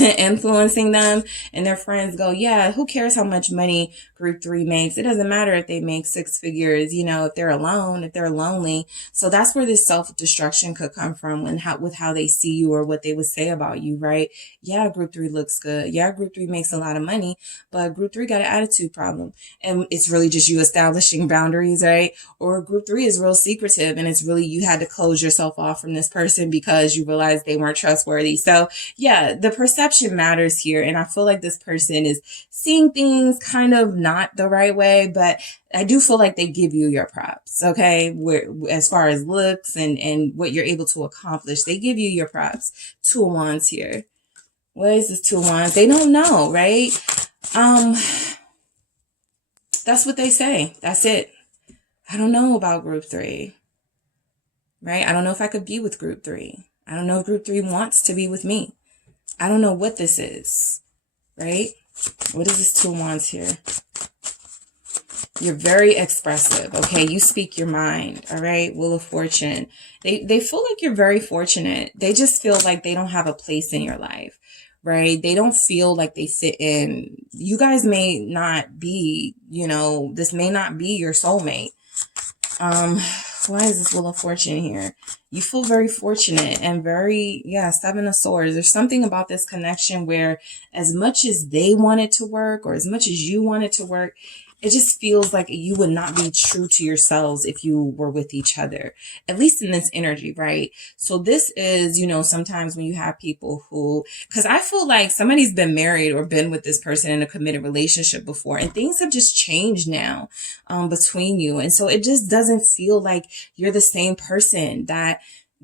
influencing them, and their friends go, yeah, who cares how much money group 3 makes? It doesn't matter if they make 6 figures, you know, if they're alone, if they're lonely. So that's where this self-destruction could come from with how they see you or what they would say about you, right? Yeah, group 3 looks good. Yeah, group 3 makes a lot of money, but group 3 got an attitude problem. And it's really just you establishing boundaries, right? Or group 3 is real secretive and it's really you had to close yourself off from this person because you realized they weren't trustworthy. So yeah, the perception matters here. And I feel like this person is seeing things kind of not the right way, but I do feel like they give you your props, okay? As far as looks and what you're able to accomplish, they give you your props. 2 of Wands here. What is this 2 of Wands? They don't know, right? That's what they say. That's it. I don't know about group 3, right? I don't know if I could be with group 3. I don't know if group 3 wants to be with me. I don't know what this is, right? What is this 2 of Wands here? You're very expressive, okay? You speak your mind, all right? Wheel of Fortune. They feel like you're very fortunate. They just feel like they don't have a place in your life, right? They don't feel like they fit in. You guys may not be, you know, this may not be your soulmate. Why is this Wheel of Fortune here? You feel very fortunate and very, 7 of Swords. There's something about this connection where as much as they want it to work or as much as you want it to work, it just feels like you would not be true to yourselves if you were with each other, at least in this energy, right? So this is, you know, sometimes when you have people because I feel like somebody's been married or been with this person in a committed relationship before, and things have just changed now between you. And so it just doesn't feel like you're the same person that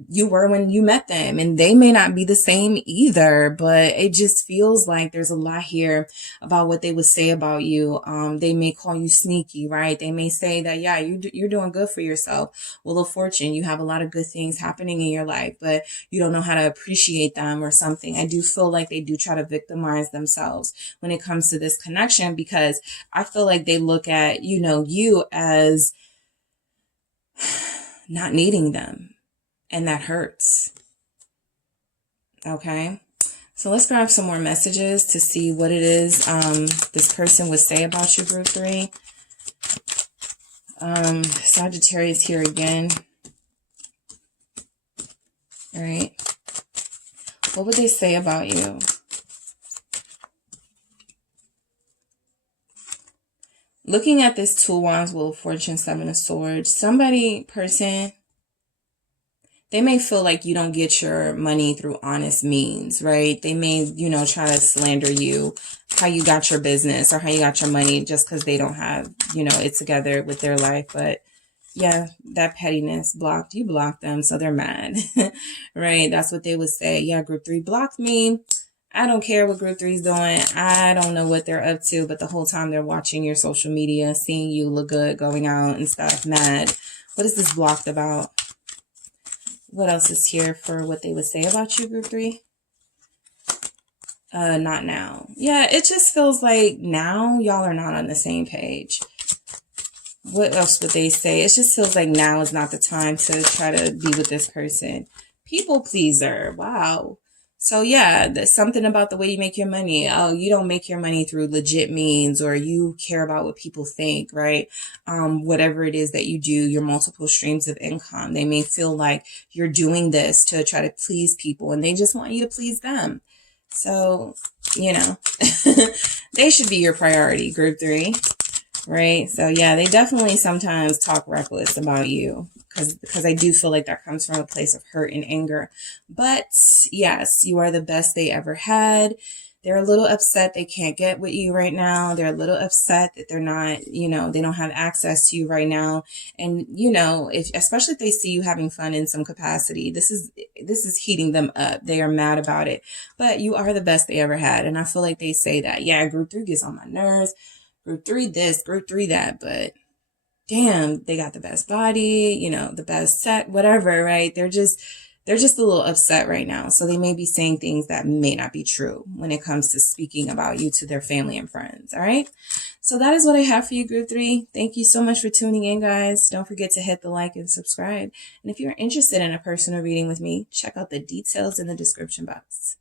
you were when you met them, and they may not be the same either, but it just feels like there's a lot here about what they would say about you. They may call you sneaky, right? They may say that, yeah, you're doing good for yourself. Wheel of Fortune, you have a lot of good things happening in your life, but you don't know how to appreciate them or something. I do feel like they do try to victimize themselves when it comes to this connection, because I feel like they look at, you know, you as not needing them. And that hurts. Okay. So let's grab some more messages to see what it is this person would say about you, group 3. Sagittarius here again. right? What would they say about you? Looking at this Two of Wands, Wheel of Fortune, Seven of Swords, person, they may feel like you don't get your money through honest means, right? They may, try to slander you, how you got your business or how you got your money just because they don't have, it together with their life. But yeah, that pettiness blocked. You blocked them, so they're mad, right? That's what they would say. Yeah, group 3 blocked me. I don't care what group 3 is doing. I don't know what they're up to, but the whole time they're watching your social media, seeing you look good, going out and stuff, mad. What is this blocked about? What else is here for what they would say about you, group 3? Not now. Yeah, it just feels like now y'all are not on the same page. What else would they say? It just feels like now is not the time to try to be with this person. People pleaser. Wow. So yeah, there's something about the way you make your money. Oh, you don't make your money through legit means, or you care about what people think, right? Whatever it is that you do, your multiple streams of income. They may feel like you're doing this to try to please people and they just want you to please them. So, they should be your priority, group 3. Right? So yeah, they definitely sometimes talk reckless about you because I do feel like that comes from a place of hurt and anger. But yes, you are the best they ever had. They're a little upset they can't get with you right now. They're a little upset that they're not, they don't have access to you right now. And, especially if they see you having fun in some capacity, this is heating them up. They are mad about it. But you are the best they ever had. And I feel like they say that. Yeah, group 3 gets on my nerves. Group 3 this, group 3 that, but damn, they got the best body, the best set, whatever, right? They're just a little upset right now. So they may be saying things that may not be true when it comes to speaking about you to their family and friends. All right. So that is what I have for you, group 3. Thank you so much for tuning in, guys. Don't forget to hit the like and subscribe. And if you're interested in a personal reading with me, check out the details in the description box.